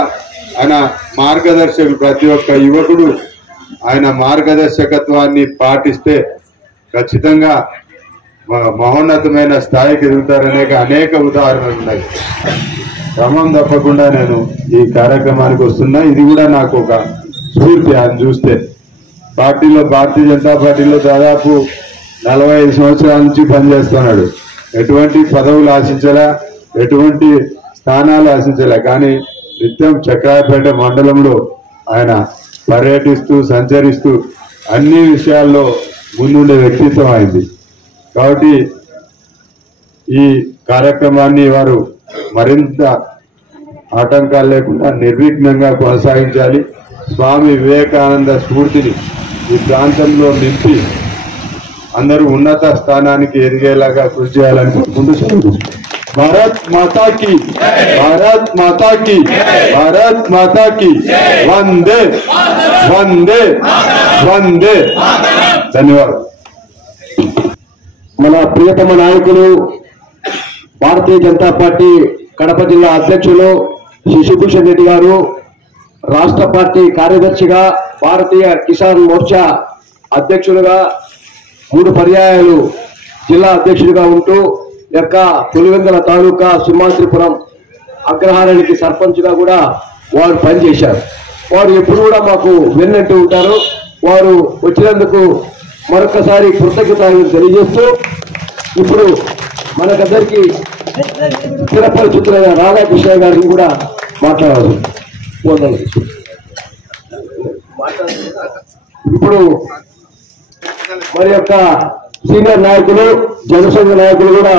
ఆయన మార్గదర్శకులు. ప్రతి ఒక్క యువకుడు ఆయన మార్గదర్శకత్వాన్ని పాటిస్తే ఖచ్చితంగా మహోన్నతమైన స్థాయికి ఎదుగుతారనే అనేక ఉదాహరణలు ఉన్నాయి. క్రమం తప్పకుండా నేను ఈ కార్యక్రమానికి వస్తున్నా. ఇది కూడా నాకు ఒక స్ఫూర్తి. ఆయన చూస్తే పార్టీలో, భారతీయ జనతా పార్టీలో దాదాపు 45 సంవత్సరాల నుంచి పనిచేస్తున్నాడు. ఎటువంటి పదవులు ఆశించలే, ఎటువంటి స్థానాలు ఆశించలే. కానీ నిత్యం చక్రాయపేట మండలంలో ఆయన పర్యటిస్తూ, సంచరిస్తూ అన్ని విషయాల్లో ముందుండే వ్యక్తిత్వం అయింది. కాబట్టి ఈ కార్యక్రమాన్ని వారు మరింత ఆటంకాలు లేకుండా నిర్విఘ్నంగా కొనసాగించాలి. స్వామి వివేకానంద స్ఫూర్తిని ఈ ప్రాంతంలో నింపి అందరూ ఉన్నత స్థానానికి ఎదిగేలాగా కృషి చేయాలని కోరుకుంటూ భారత్ మాతా కి, భారత్ మాతా కి, భారత్ మాతా కి, వందే వందే వందే. ధన్యవాదాలు. మన ప్రియతమ నాయకులు, భారతీయ జనతా పార్టీ కడప జిల్లా అధ్యక్షులు శశిభూషణ్ రెడ్డి గారు, రాష్ట్ర పార్టీ కార్యదర్శిగా, భారతీయ కిసాన్ మోర్చా అధ్యక్షులుగా 3 పర్యాయాలు జిల్లా అధ్యక్షుడిగా ఉంటూ యొక్క పులివెందుల తాలూకా సింహాద్రిపురం అగ్రహారానికి సర్పంచ్గా కూడా వారు పనిచేశారు. వారు ఎప్పుడు కూడా మాకు వెన్నట్టు ఉంటారు. వారు వచ్చినందుకు మరొకసారి కృతజ్ఞతలు తెలియజేస్తూ ఇప్పుడు మనకందరికీ స్థిరపరిచితులైన రాధాకృష్ణ గారిని కూడా మాట్లాడాలి. ఇప్పుడు మరి యొక్క సీనియర్ నాయకులు, జనసంఘ నాయకులు కూడా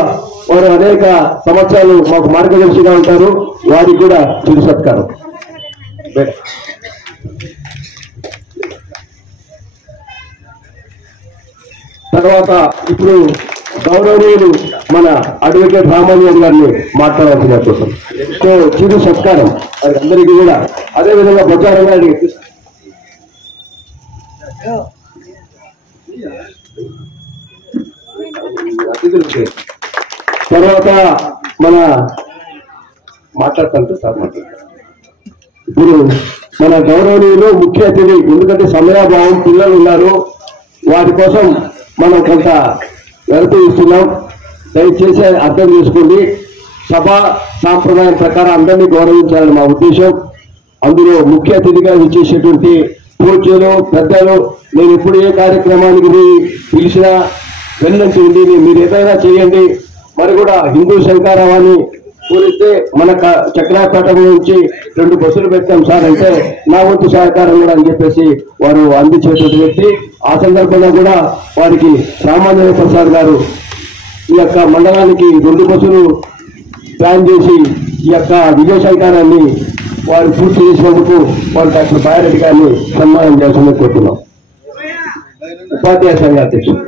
వారు అనేక సంవత్సరాలు మాకు మార్గదర్శిగా ఉంటారు. వారికి కూడా చిరు సత్కారం. తర్వాత ఇప్పుడు గౌరవనీయులు మన అడ్వకేట్ రామారావు గారిని మాట్లాడాల్సిన కోసం సో చిరు సత్కారం అది అందరికీ కూడా. అదేవిధంగా ప్రచారం గారిని తర్వాత మన మాట్లాడతాను సార్ మాట్లాడతారు. ఇప్పుడు మన గౌరవనీయులు ముఖ్య అతిథి, ఎందుకంటే సమయాభావం, పిల్లలు ఉన్నారు, వాటి కోసం మనం కొంత వెళుతూ ఇస్తున్నాం. దయచేసి అర్థం చేసుకోండి. సభా సాంప్రదాయం ప్రకారం అందరినీ గౌరవించాలని మా ఉద్దేశం. అందులో ముఖ్య అతిథిగా విచ్చేసేటువంటి పూజ్యులు, పెద్దలు, నేను ఇప్పుడు ఏ కార్యక్రమానికి పిలిచినా వెన్నంటి ఉండి మీరు ఏదైనా చేయండి. మరి కూడా హిందూ శంకారావాన్ని పూరిస్తే మన చక్రాపేట నుంచి 2 బస్సులు పెట్టాం సార్ అంటే నా వంతు సహకారం కూడా అని చెప్పేసి వారు అందించేటువంటి వ్యక్తి. ఆ సందర్భంగా కూడా వారికి రామాంజనేయ ప్రసాద్ గారు ఈ యొక్క మండలానికి 2 బస్సులు ప్లాన్ చేసి ఈ యొక్క విజయ శంకారాన్ని వారు పూర్తి చేసినందుకు వారు డాక్టర్ బాయారెడ్డి గారిని సన్మానం చేయాల్సిందని కోరుతున్నాం. ఉపాధ్యాయ సంఘ అధ్యక్షుడు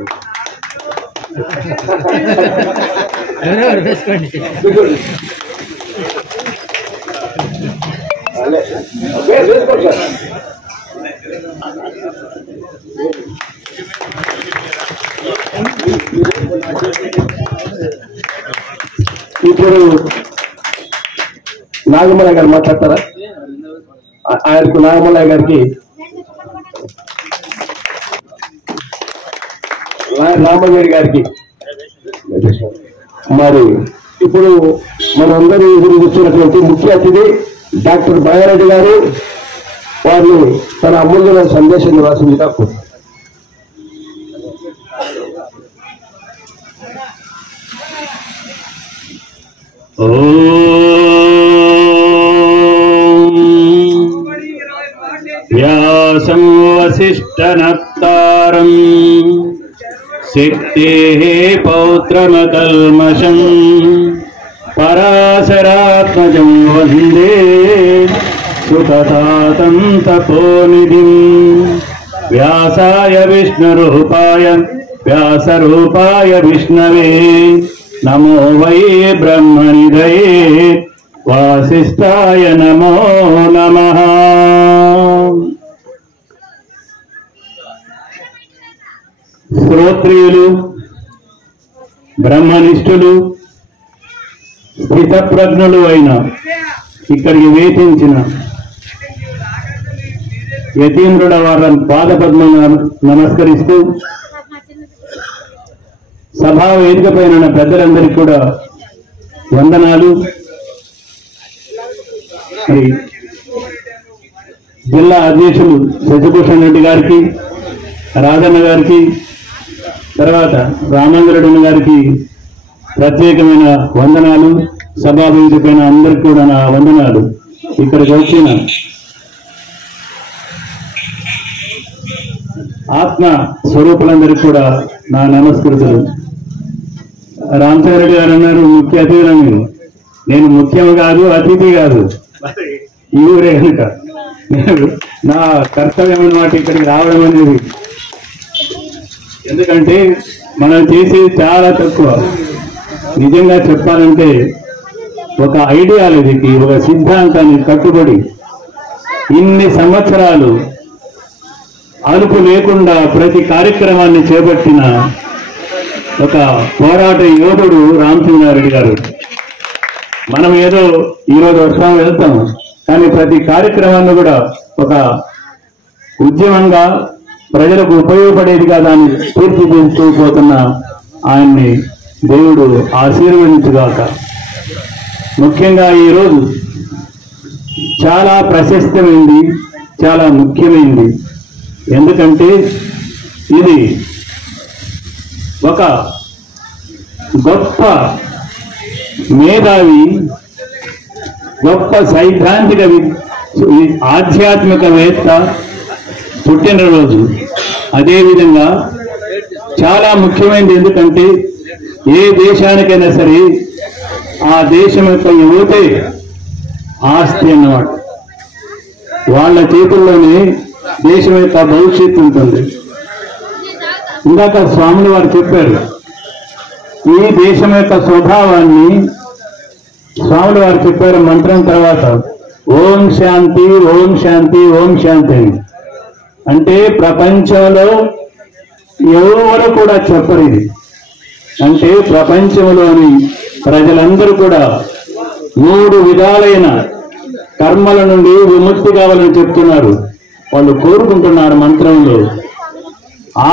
ఇప్పుడు నాగమలయ్య గారు మాట్లాడతారా? ఆయనకు నాగమలయ్య గారికి రామగిరి గారికి మరి ఇప్పుడు మనందరి ఎదురు చూస్తున్నటువంటి ముఖ్య అతిథి డాక్టర్ బాయారెడ్డి గారు వారిని తన అమూల్యమైన సందేశాన్ని రాసిందిగా కోరుతున్నారు. వ్యాసం వసిష్ఠనప్తారం శక్తేః పౌత్రమకల్మషం పరాశరాత్మజం వందే సుఖతాతం తపోనిధిం వ్యాసాయ విష్ణురూపాయ వ్యాసరూపాయ విష్ణవే నమో వై బ్రహ్మనిధయే వాసిష్ఠాయ నమో నమః. శ్రోత్రియులు, బ్రహ్మనిష్ఠులు, స్థితప్రజ్ఞులు అయిన ఇక్కడికి వేచించిన యతీంద్రుల వారిని పాదపద్మం నమస్కరిస్తూ సభా వేదిక పైన పెద్దలందరికీ కూడా వందనాలు. జిల్లా అధ్యక్షులు శశిభూషణ్ రెడ్డి గారికి, రాజన్న గారికి, తర్వాత రామాంజరెడ్డి గారికి ప్రత్యేకమైన వందనాలు. సభా వేదిక పైన అందరికీ కూడా నా వందనాలు. ఇక్కడికి వచ్చిన ఆత్మ స్వరూపులందరికీ కూడా నా నమస్కృతులు. రామచంద్రెడ్డి గారు అన్నారు ముఖ్య అతిథులని. నేను ముఖ్యం కాదు, అతిథి కాదు, ఈ ఊరే కనుక నా కర్తవ్యం అన్నమాట ఇక్కడికి రావడం అనేది. ఎందుకంటే మనం చేసేది చాలా తక్కువ. నిజంగా చెప్పాలంటే ఒక ఐడియాలజీకి, ఒక సిద్ధాంతానికి కట్టుబడి ఇన్ని సంవత్సరాలు అలుపు లేకుండా ప్రతి కార్యక్రమాన్ని చేపట్టిన ఒక పోరాట యోధుడు రామచంద్రారెడ్డి గారు. మనం ఏదో ఈరోజు వస్తాం వెళ్తాం, కానీ ప్రతి కార్యక్రమాన్ని కూడా ఒక ఉద్యమంగా ప్రజలకు ఉపయోగపడేదిగా దాన్ని తీర్చిదిద్దుతూ పోతున్న ఆయన్ని దేవుడు ఆశీర్వదించుగాక. ముఖ్యంగా ఈరోజు చాలా ప్రశస్తమైంది, చాలా ముఖ్యమైనది. ఎందుకంటే ఇది ఒక గొప్ప మేధావి, గొప్ప సైద్ధాంతిక ఆధ్యాత్మికవేత్త పుట్టినరోజు. అదేవిధంగా చాలా ముఖ్యమైనది. ఎందుకంటే ఏ దేశానికైనా సరే ఆ దేశం యొక్క యువతే ఆస్తి అన్నమాట. వాళ్ళ చేతుల్లోనే దేశం యొక్క భవిష్యత్తు ఉంటుంది. ఇందాక స్వాములు వారు చెప్పారు, ఈ దేశం యొక్క స్వభావాన్ని స్వాములు వారు చెప్పారు మంత్రం తర్వాత, ఓం శాంతి ఓం శాంతి ఓం శాంతి అని. అంటే ప్రపంచంలో ఎవరు కూడా చెప్పరు ఇది. అంటే ప్రపంచంలోని ప్రజలందరూ కూడా 3 విధాలైన కర్మల నుండి విముక్తి కావాలని చెప్తున్నారు. వాళ్ళు కోరుకుంటున్నారు మంత్రంలో.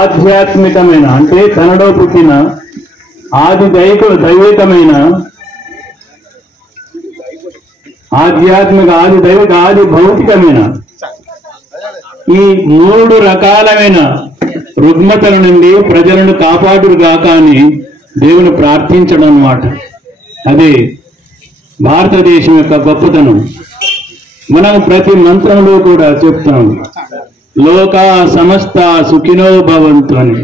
ఆధ్యాత్మికమైన అంటే తనలో పుట్టిన దైవికమైన ఆధ్యాత్మిక ఆది దైవిక ఆది భౌతికమైన ఈ 3 రకాలమైన రుగ్మతల నుండి ప్రజలను కాపాడుగాక అని దేవుని ప్రార్థించడం అన్నమాట. అదే భారతదేశం యొక్క గొప్పతనం. మనం ప్రతి మంత్రంలో కూడా చెప్తాం, లోకా సమస్త సుఖినో భవంతు అని,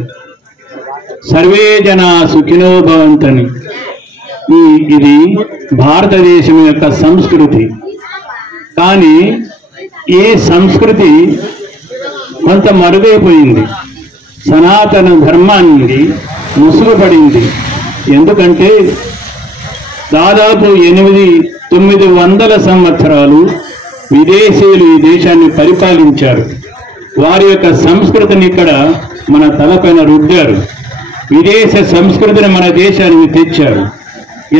సర్వే జన సుఖినో భవంతు అని. ఇది భారతదేశం యొక్క సంస్కృతి. కానీ ఈ సంస్కృతి కొంత మరుగైపోయింది, సనాతన ధర్మానికి ముసుగుపడింది. ఎందుకంటే దాదాపు 800-900 సంవత్సరాలు విదేశీయులు ఈ దేశాన్ని పరిపాలించారు. వారి యొక్క సంస్కృతిని ఇక్కడ మన తలపైన రుద్దారు. విదేశ సంస్కృతిని మన దేశానికి తెచ్చారు.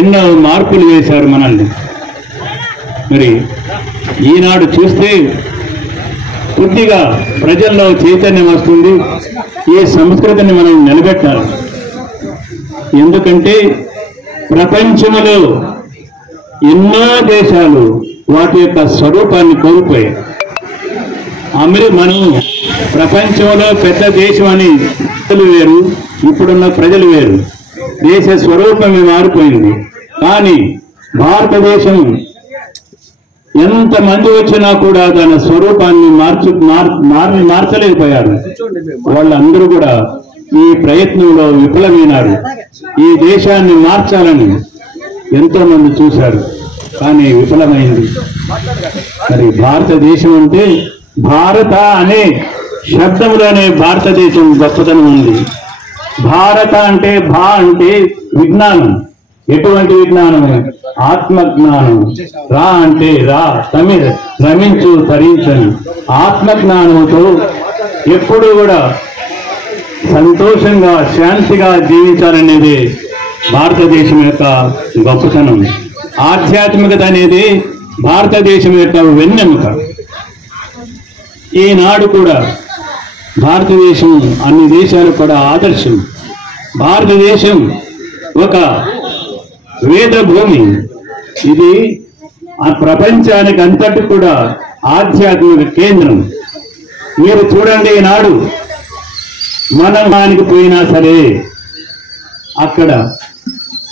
ఎన్నో మార్పులు వేశారు మనల్ని. మరి ఈనాడు చూస్తే కొద్దిగా ప్రజల్లో చైతన్యం వస్తుంది. ఈ సంస్కృతిని మనం నిలబెట్టాలి. ఎందుకంటే ప్రపంచంలో ఎన్నో దేశాలు వాటి యొక్క స్వరూపాన్ని కోల్పోయాయి. మనం ప్రపంచంలో పెద్ద దేశం అని వేరు, ఇప్పుడున్న ప్రజలు వేరు, దేశ స్వరూపం మారిపోయింది. కానీ భారతదేశం ఎంతమంది వచ్చినా కూడా దాని స్వరూపాన్ని మార్చలేకపోయారు. వాళ్ళందరూ కూడా ఈ ప్రయత్నంలో విఫలమైనారు. ఈ దేశాన్ని మార్చాలని ఎంతో మంది చూశారు, కానీ విఫలమైంది. మరి భారతదేశం అంటే భారత అనే శబ్దంలోనే భారతదేశం గొప్పతనం ఉంది. భారత అంటే అంటే విజ్ఞానం. ఎటువంటి విజ్ఞానం? ఆత్మజ్ఞానం. రా అంటే రమించు తరించని. ఆత్మజ్ఞానంతో ఎప్పుడూ కూడా సంతోషంగా శాంతిగా జీవించాలనేది భారతదేశం యొక్క గొప్పతనం. ఆధ్యాత్మికత అనేది భారతదేశం యొక్క వెన్నెముక. ఈనాడు కూడా భారతదేశం అన్ని దేశాలకు కూడా ఆదర్శం. భారతదేశం ఒక వేద భూమి. ఇది ఆ ప్రపంచానికి అంతటి కూడా ఆధ్యాత్మిక కేంద్రం. మీరు చూడండి, ఈనాడు మనం దానికి పోయినా సరే అక్కడ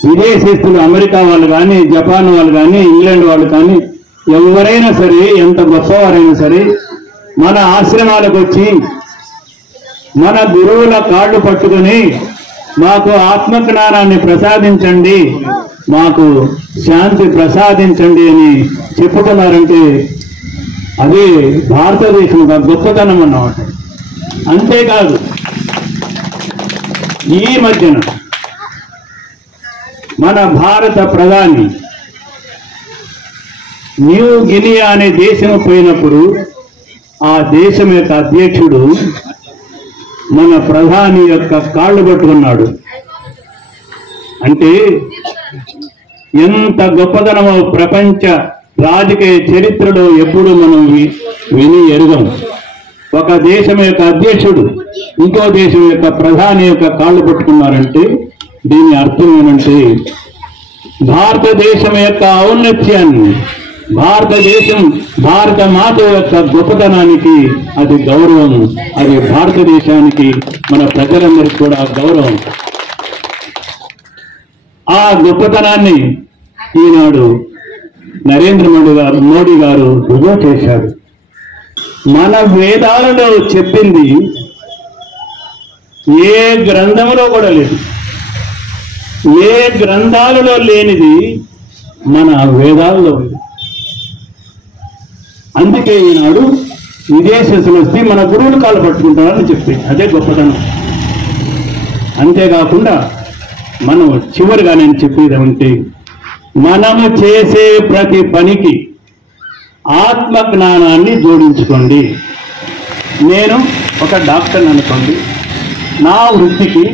విదేశీస్తులు, అమెరికా వాళ్ళు కానీ, జపాన్ వాళ్ళు కానీ, ఇంగ్లాండ్ వాళ్ళు కానీ, ఎవరైనా సరే, ఎంత గొప్పవారైనా సరే మన ఆశ్రమాలకు వచ్చి మన గురువుల కాళ్ళు పట్టుకుని మాకు ఆత్మజ్ఞానాన్ని ప్రసాదించండి, మాకు శాంతి ప్రసాదించండి అని చెప్పుకున్నారంటే అది భారతదేశం గొప్పతనం అన్నమాట. అంతేకాదు, ఈ మధ్యన మన భారత ప్రధాని న్యూ గినియా అనే దేశం పోయినప్పుడు ఆ దేశం యొక్క అధ్యక్షుడు మన ప్రధాని యొక్క కాళ్ళు పట్టుకున్నాడు. అంటే ఎంత గొప్పతనమో ప్రపంచ రాజకీయ చరిత్రలో ఎప్పుడు మనం విని ఎరుగం. ఒక దేశం యొక్క అధ్యక్షుడు ఇంకో దేశం యొక్క ప్రధాని యొక్క కాళ్ళు పట్టుకున్నారంటే దీని అర్థం ఏమంటే భారతదేశం యొక్క ఔన్నత్యాన్ని, భారతదేశం భారత మాత యొక్క గొప్పతనానికి అది గౌరవం. అది భారతదేశానికి మన ప్రజలందరికీ కూడా గౌరవం. ఆ గొప్పతనాన్ని ఈనాడు నరేంద్ర మోడీ గారు రుజువు చేశారు. మన వేదాలలో చెప్పింది ఏ గ్రంథంలో కూడా లేదు. ఏ గ్రంథాలలో లేనిది మన వేదాల్లో ఉంది. అందుకే ఈనాడు విదేశస్తులు వస్తే మన గురువులు కాళ్ళు పట్టుకుంటారని చెప్పి అదే గొప్పతనం. అంతేకాకుండా మనం చివరిగా నేను చెప్పేది ఏమంటే, మనము చేసే ప్రతి పనికి ఆత్మ జ్ఞానాన్ని జోడించుకోండి. నేను ఒక డాక్టర్ అనుకోండి, నా వృత్తికి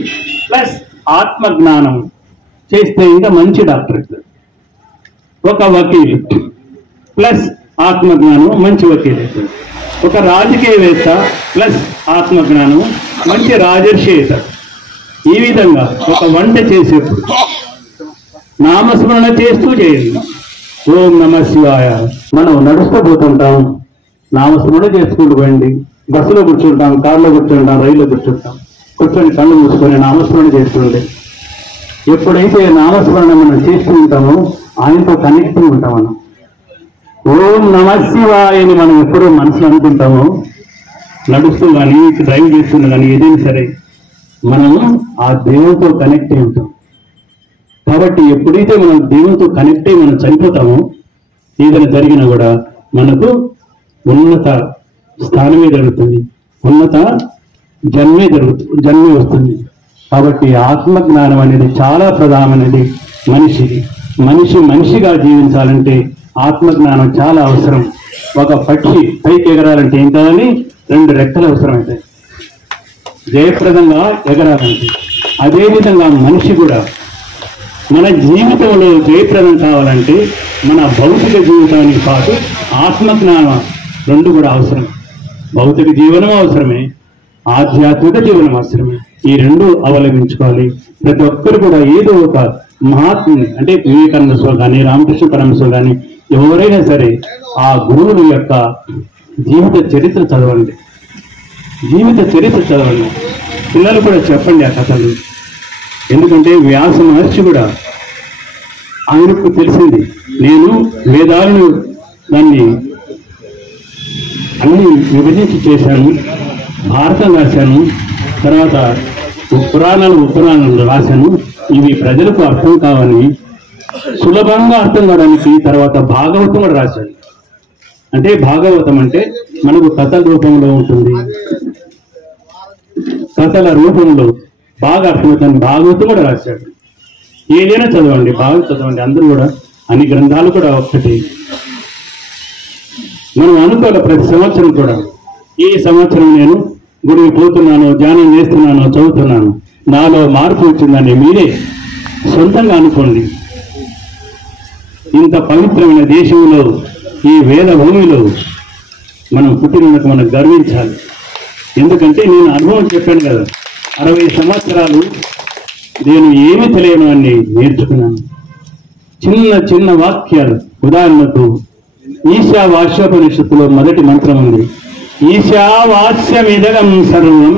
ప్లస్ ఆత్మ జ్ఞానం చేస్తే ఇంకా మంచి డాక్టర్ అవుతాడు. ఒక వకీలు ప్లస్ ఆత్మజ్ఞానం మంచి వకీలు అవుతాడు. ఒక రాజకీయవేత్త ప్లస్ ఆత్మజ్ఞానం మంచి రాజర్షి అవుతాడు. ఈ విధంగా ఒక వంట చేసేప్పుడు నామస్మరణ చేస్తూ చేయండి. ఓం నమ శివాయ. మనం నడుస్తూ పోతుంటాం, నామస్మరణ చేసుకుంటూ పోయండి. బస్సులో కూర్చుంటాం, కారులో కూర్చుంటాం, రైల్లో కూర్చుంటాం. కూర్చొని కళ్ళు మూసుకొని నామస్మరణ చేస్తుండే. ఎప్పుడైతే నామస్మరణ మనం చేస్తూ ఉంటామో ఆయనతో కనెక్ట్ ఉంటాం. మనం ఓం నమ శివాయ అని మనం ఎప్పుడూ మనసులో అనుకుంటామో, నడుస్తూ కానీ డ్రైవ్ చేస్తున్నా కానీ ఏదైనా సరే మనము ఆ దేవునితో కనెక్ట్ అయి ఉంటాం. కాబట్టి ఎప్పుడైతే మనం దేవునితో కనెక్ట్ అయ్యి మనం చనిపోతామో, ఏదైనా జరిగినా కూడా మనకు ఉన్నత స్థానమే జరుగుతుంది, ఉన్నత జన్మే వస్తుంది. కాబట్టి ఆత్మజ్ఞానం అనేది చాలా ప్రధానమైనది. మనిషిగా జీవించాలంటే ఆత్మజ్ఞానం చాలా అవసరం. ఒక పక్షి పైకి ఎగరాలంటే ఏం కావాలి? 2 రెక్కలు అవసరమవుతాయి జయప్రదంగా ఎగరాలంటే. అదేవిధంగా మనిషి కూడా మన జీవితంలో జయప్రదం కావాలంటే మన భౌతిక జీవితానికి పాటు ఆత్మజ్ఞానం 2 కూడా అవసరం. భౌతిక జీవనం అవసరమే, ఆధ్యాత్మిక జీవనం అవసరమే. ఈ 2 అవలంబించుకోవాలి. ప్రతి ఒక్కరు కూడా ఏదో ఒక మహాత్ముని, అంటే వివేకానంద స్వామి కానీ, రామకృష్ణ పరమహంస కానీ, ఎవరైనా సరే ఆ గురువుల యొక్క జీవిత చరిత్ర చదవండి. పిల్లలు కూడా చెప్పండి ఆ కథలు. ఎందుకంటే వ్యాస మహర్షి కూడా ఆయనకు తెలిసింది, నేను వేదాలను దాన్ని అన్ని విభజించి చేశాను, భారతం రాశాను, తర్వాత పురాణాలు రాశాను. ఇవి ప్రజలకు అర్థం కావని సులభంగా అర్థం కావడానికి తర్వాత భాగవతం కూడా రాశాడు. అంటే భాగవతం అంటే మనకు కథల రూపంలో ఉంటుంది, కథల రూపంలో బాగా అర్థమవుతుంది. భాగవతం కూడా రాశాడు. ఏదైనా చదవండి, బాగా చదవండి. అందరూ కూడా అన్ని గ్రంథాలు కూడా ఒక్కటి. మనం అనుకోవాలి ప్రతి సంవత్సరం కూడా, ఈ సంవత్సరం నేను గుడికి పోతున్నాను, ధ్యానం చేస్తున్నాను, చదువుతున్నాను, నాలో మార్పు వచ్చిందని మీరే సొంతంగా అనుకోండి. ఇంత పవిత్రమైన దేశంలో, ఈ వేద భూమిలో మనం పుట్టినందుకు మనం గర్వించాలి. ఎందుకంటే నేను అనుభవం చెప్పాను కదా, 60 సంవత్సరాలు నేను ఏమీ తెలియను అని నేర్చుకున్నాను. చిన్న వాక్యాలు. ఉదాహరణకు ఈశావాస్యోపనిషత్తులో మొదటి మంత్రం ఉంది, ఈశావాస్యమిదగం సర్వం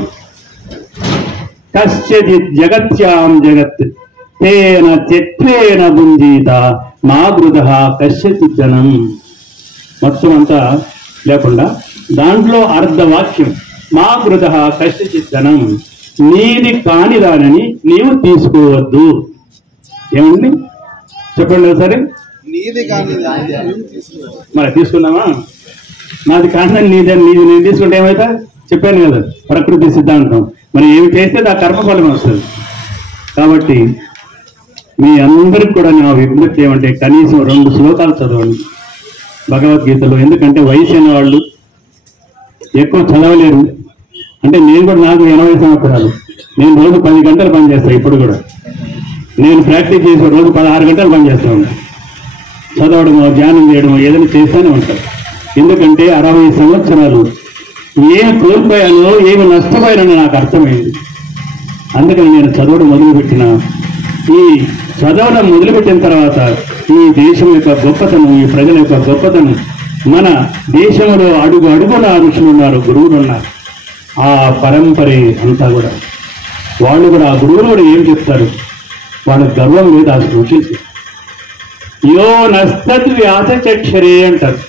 కశ్చిత్ జగత్యాం జగత్ తేన త్యక్తేన భుంజీత మా గృధః కశ్చిత్ జనం. మొత్తం అంతా లేకుండా దాంట్లో అర్ధవాక్యం, మా గృధః కశ్చిత్ జనం, నీది కాని దానిని నీవు తీసుకోవద్దు. ఏమండి చెప్పండి ఒకసారి. మరి తీసుకున్నామా? నాది కాందని నీది నేను తీసుకుంటే ఏమైతే చెప్పాను కదా, ప్రకృతి సిద్ధాంతం. మరి ఏమి చేస్తే ఆ కర్మఫలం వస్తుంది. కాబట్టి మీ అందరికి కూడా నా విజ్ఞప్తి ఏమంటే కనీసం 2 శ్లోకాలు చదవండి భగవద్గీతలో. ఎందుకంటే వయసు అయిన వాళ్ళు ఎక్కువ చదవలేరు. అంటే నేను కూడా, నాకు 80 సంవత్సరాలు, నేను రోజు 10 గంటలు పనిచేస్తాను. ఇప్పుడు కూడా నేను ప్రాక్టీస్ చేసే రోజు 16 గంటలు పనిచేస్తూ ఉంటాను. చదవడమో ధ్యానం చేయడమో ఏదైనా చేస్తూనే ఉంటాను. ఎందుకంటే 60 సంవత్సరాలు ఏమి కోల్పోయానో, ఏమి నష్టపోయానో నాకు అర్థమైంది. అందుకని నేను చదవడం మొదలుపెట్టిన. ఈ చదవడం మొదలుపెట్టిన తర్వాత ఈ దేశం యొక్క గొప్పతనం, ఈ ప్రజల యొక్క గొప్పతనం, మన దేశంలో అడుగు అడుగున ఋషులు ఉన్నారు, గురువులు ఉన్నారు. ఆ పరంపరే అంతా కూడా వాళ్ళు కూడా, ఆ గురువులు కూడా ఏం చెప్తారు, వాళ్ళకి గర్వం లేదు ఆ ఋషులకి. యో నస్తద్వ్యాసచక్షరే అంటారు.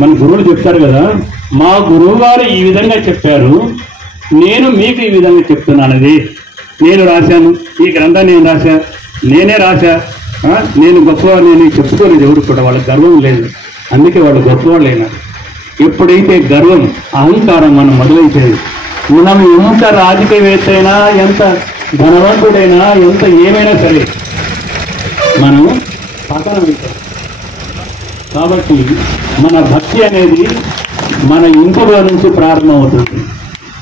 మన గురువులు చెప్తారు కదా, మా గురువు గారు ఈ విధంగా చెప్పారు, నేను మీకు ఈ విధంగా చెప్తున్నానది. నేను రాశాను, ఈ గ్రంథాన్ని నేను రాశా, నేనే రాశా, నేను గొప్పవాళ్ళు, నేను చెప్పుకోలేదు ఎవరు కూడా. వాళ్ళకి గర్వం లేదు, అందుకే వాళ్ళు గొప్పవాళ్ళు అయినారు. ఎప్పుడైతే గర్వం, అహంకారం మనం మొదలైతే, మనం ఎంత రాజకీయవేత్త అయినా, ఎంత ధనవంతుడైనా ఎంత ఏమైనా సరే మనం పతనమవుతాం. కాబట్టి మన భక్తి అనేది మన ఇంటిలో నుంచి ప్రారంభమవుతుంది.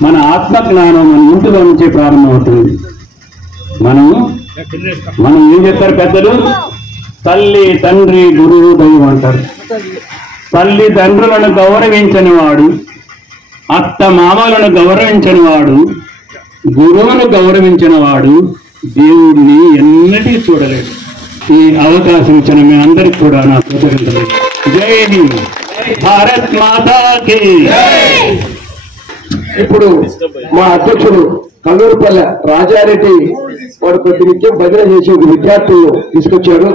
మన ఆత్మజ్ఞానం మన ఇంటిలో నుంచే ప్రారంభమవుతుంది. మనం ఏం చెప్తారు పెద్దలు? తల్లి తండ్రి గురువు దైవం అంటారు. తల్లి తండ్రులను గౌరవించని వాడు, అత్త మామలను గౌరవించని వాడు, గురువును గౌరవించిన వాడు దేవుడిని ఎన్నటికీ చూడలేడు. ఈ అవకాశం ఇచ్చిన మీ అందరికి కూడా నా కృతజ్ఞతలు. జై హింద్, భారత్ మాతాకి. ఇప్పుడు మా అధ్యక్షుడు కల్లూరుపల్లె రాజారెడ్డి వాడు కొద్ది నిత్యం భజన చేసి ఒక విద్యార్థులు తీసుకొచ్చాడు.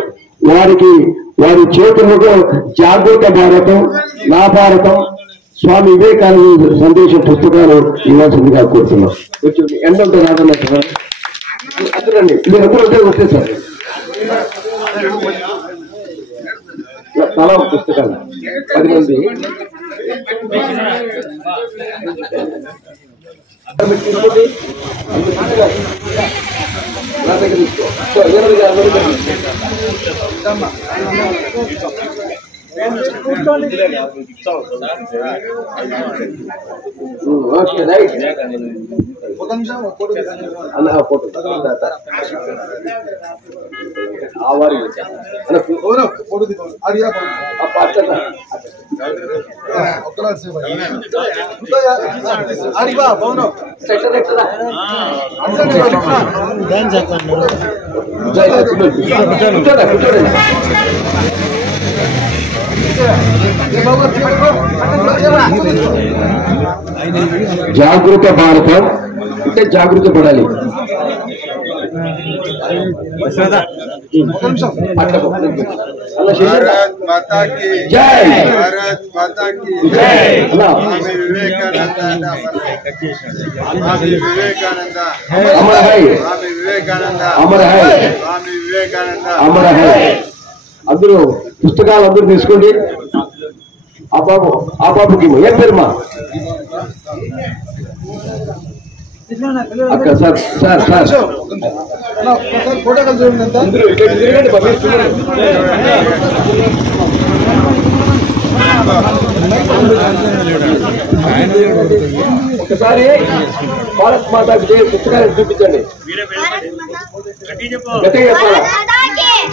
వారి చేతులకు జాగృత భారతం, నా భారతం, స్వామి వివేకానంద సందేశం పుస్తకాలు ఇవ్వాల్సిందిగా కోరుతున్నాం. కొంచెం ఎండ ఉంటే రాదన్నట్టు అతనండి మీరు అందరూ ఉంటే వచ్చేసారు. చాలా పుస్తకాలు 10 మంది నా దగ్గర తీసుకో. ఓకే రైట్ అన్న ఫోటో ఆవారి జాగృత భారతం అంటే జాగృత పడాలి. भारत माता की जय। भारत माता की जय। स्वामी विवेकानंद स्वामी विवेकानंद अमर है, स्वामी विवेकानंद अमर है, स्वामी विवेकानंद అమర హై. అందరూ పుస్తకాలు అందరూ తీసుకోండి. ఆ బాబుకి ఏం పేరుమా అక్క? సార్ సార్ సార్ ఫోటో కలిసి అందరూ ఇక్కడ తిరగండి బాబు. ఒకసారి భారత్ మాతాకి జై పుస్తకాలను చూపించండి. గట్టిగా చెప్పాలా?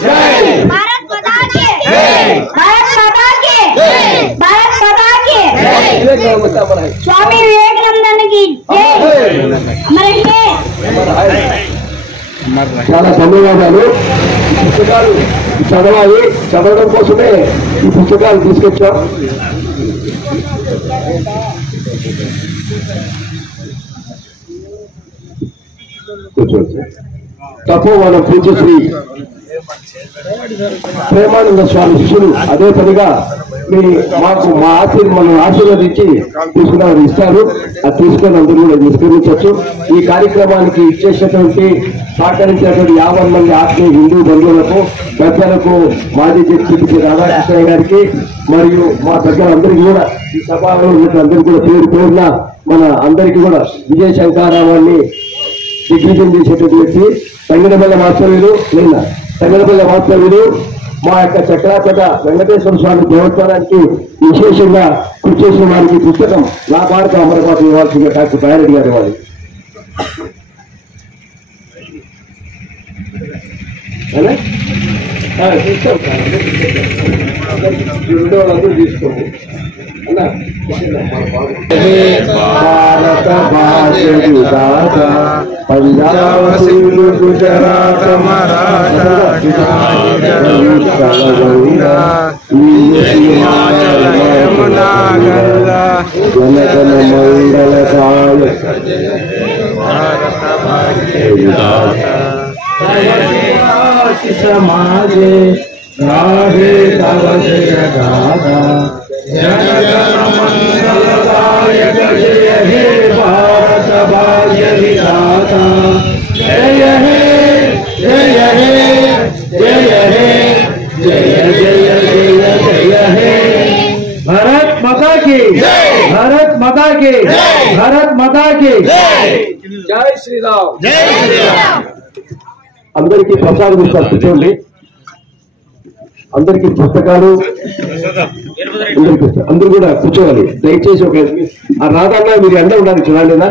జై भारत माता की जय, भारत माता की जय, भारत माता की जय, వివేకానంద అమర హై. स्वामी विवेकानंद की जय, अमर है। చాలా ధన్యవాదాలు. ఈ పుస్తకాలు చదవాలి, చదవడం కోసమే ఈ పుస్తకాలు తీసుకొచ్చాం. కూర్చోండి. తపోవనం పూజ్యశ్రీ ప్రేమానంద స్వామి శిష్యులు అదే పనిగా మనం ఆశీర్వదించి తీసుకుని ఇస్తారు. అది తీసుకొని అందరూ కూడా నిష్కరించవచ్చు. ఈ కార్యక్రమానికి ఇచ్చేసినటువంటి సహకరించినటువంటి 50 మంది ఆత్మీయ హిందూ బంధువులకు, పెద్దలకు, మాజీ జడ్జి రాధాకృష్ణ గారికి మరియు మా పెద్దలందరికీ కూడా ఈ సభలో అందరికీ కూడా పేరు పేరున మన అందరికీ కూడా విజయ శంకరారావాన్ని దిగ్విజయం చేసేటువంటి వ్యక్తి తంగినపల్లి వాస్తవ్యులు తంగినపల్లి వాస్తవ్యులు మా యొక్క చక్రాపేట వెంకటేశ్వర స్వామి దేవస్థానానికి విశేషంగా కృషి చేసిన వారికి పుస్తకం నా భారత అమరపాటు ఇవ్వాల్సిందిగా డాక్టర్ బాయారెడ్డి గారు ఇవ్వాలి. అందరూ తీసుకోండి. భారత భాష విధాత పంజాబ్ సింధు గుజరాత్ మరాఠా జనగణ మంగళదాయ సమాజే రాధే తవ జయ గాథా జనగణ మంగళదాయక జయ హే భారత భాగ్య విధాత జయ హే జయ హే జయ హే జయ జయ జయ జయ హే. भारत माता की जय, भारत माता మాతాకి భారత్ మాతాకి జై శ్రీరామ్. అందరికీ ప్రసాదం ఇస్తారు, కూర్చోండి. అందరికీ పుస్తకాలు అందరూ కూడా కూర్చోవాలి దయచేసి. ఒక రాధన్న మీరు ఎండ ఉండాలి, చూడాలినా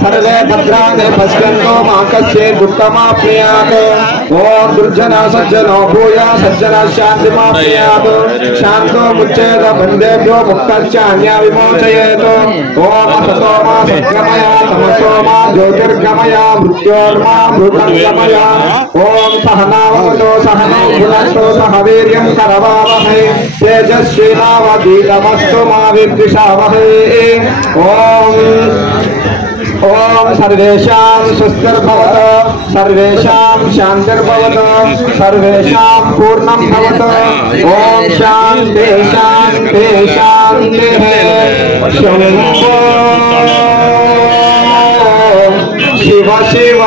सर्वे भद्राणि पश्यन्तु मा कश्चित् दुःखमाप्नुयात् ओम दुर्जना सज्जनो भूया सज्जना शान्तिमाप्नुयात् शान्तो मुच्येत बन्धेभ्यो मुक्तश्च अन्या विमोचयेत् ओम ततो मा सत्गमय तमसो मा ज्योतिर्गमय मृत्योर्मा मृतङ्गमय ओम सहनावतु सहनौ भुनक्तु सह वीर्यं करवावहै तेजस्विनावधीतमस्तु मा विद्विषावहै ओम सर्वेषां स्वस्तिर्भवतु सर्वेषां शान्तिर्भवतु सर्वेषां पूर्णं भवतु ओम शान्ति शान्ति शान्तिः शम्भो शिव शिव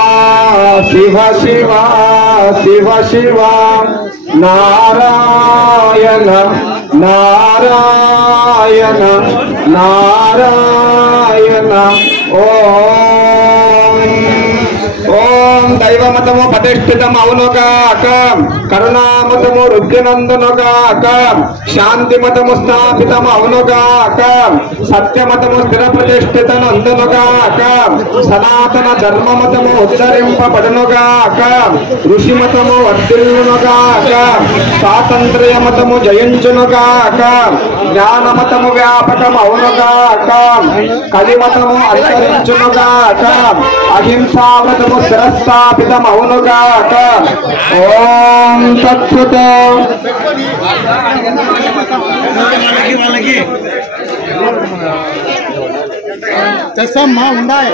शिव शिव शिव शिव नारायण नारायण नारायण ओम दैवमतमो प्रतिष्ठितम अवनुगाक करुणामतमो रुद्रनंदनुगाक शांतिमतमो स्थापितम अवनुगाक सत्यमतमो स्थिर प्रतिष्ठित नंदनुगाक सनातन धर्ममतमो उद्धरिंपबडनुगाक ऋषिमतमो वर्धिल्नुगाक स्वातंत्र्यमतमो जयंचनुगाक ज्ञानमतमो व्यापकम अवनुगाक कलिमतमो अंतरिंचनुगाक अहिंसाव्रतमो शिरस्थापितम अवनुगाक ओम तत्सत తెస్సమ్మా ఉండాయి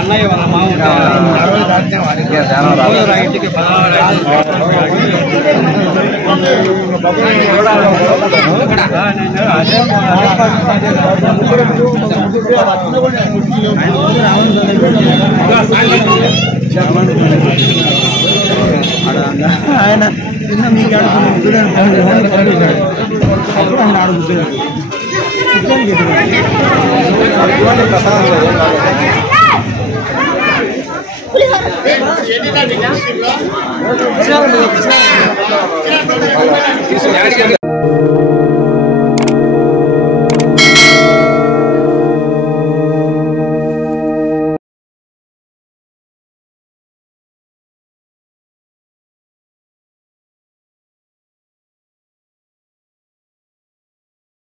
అన్నయ్య వాళ్ళ ఆయన చిన్న మీకు ప్రసాదం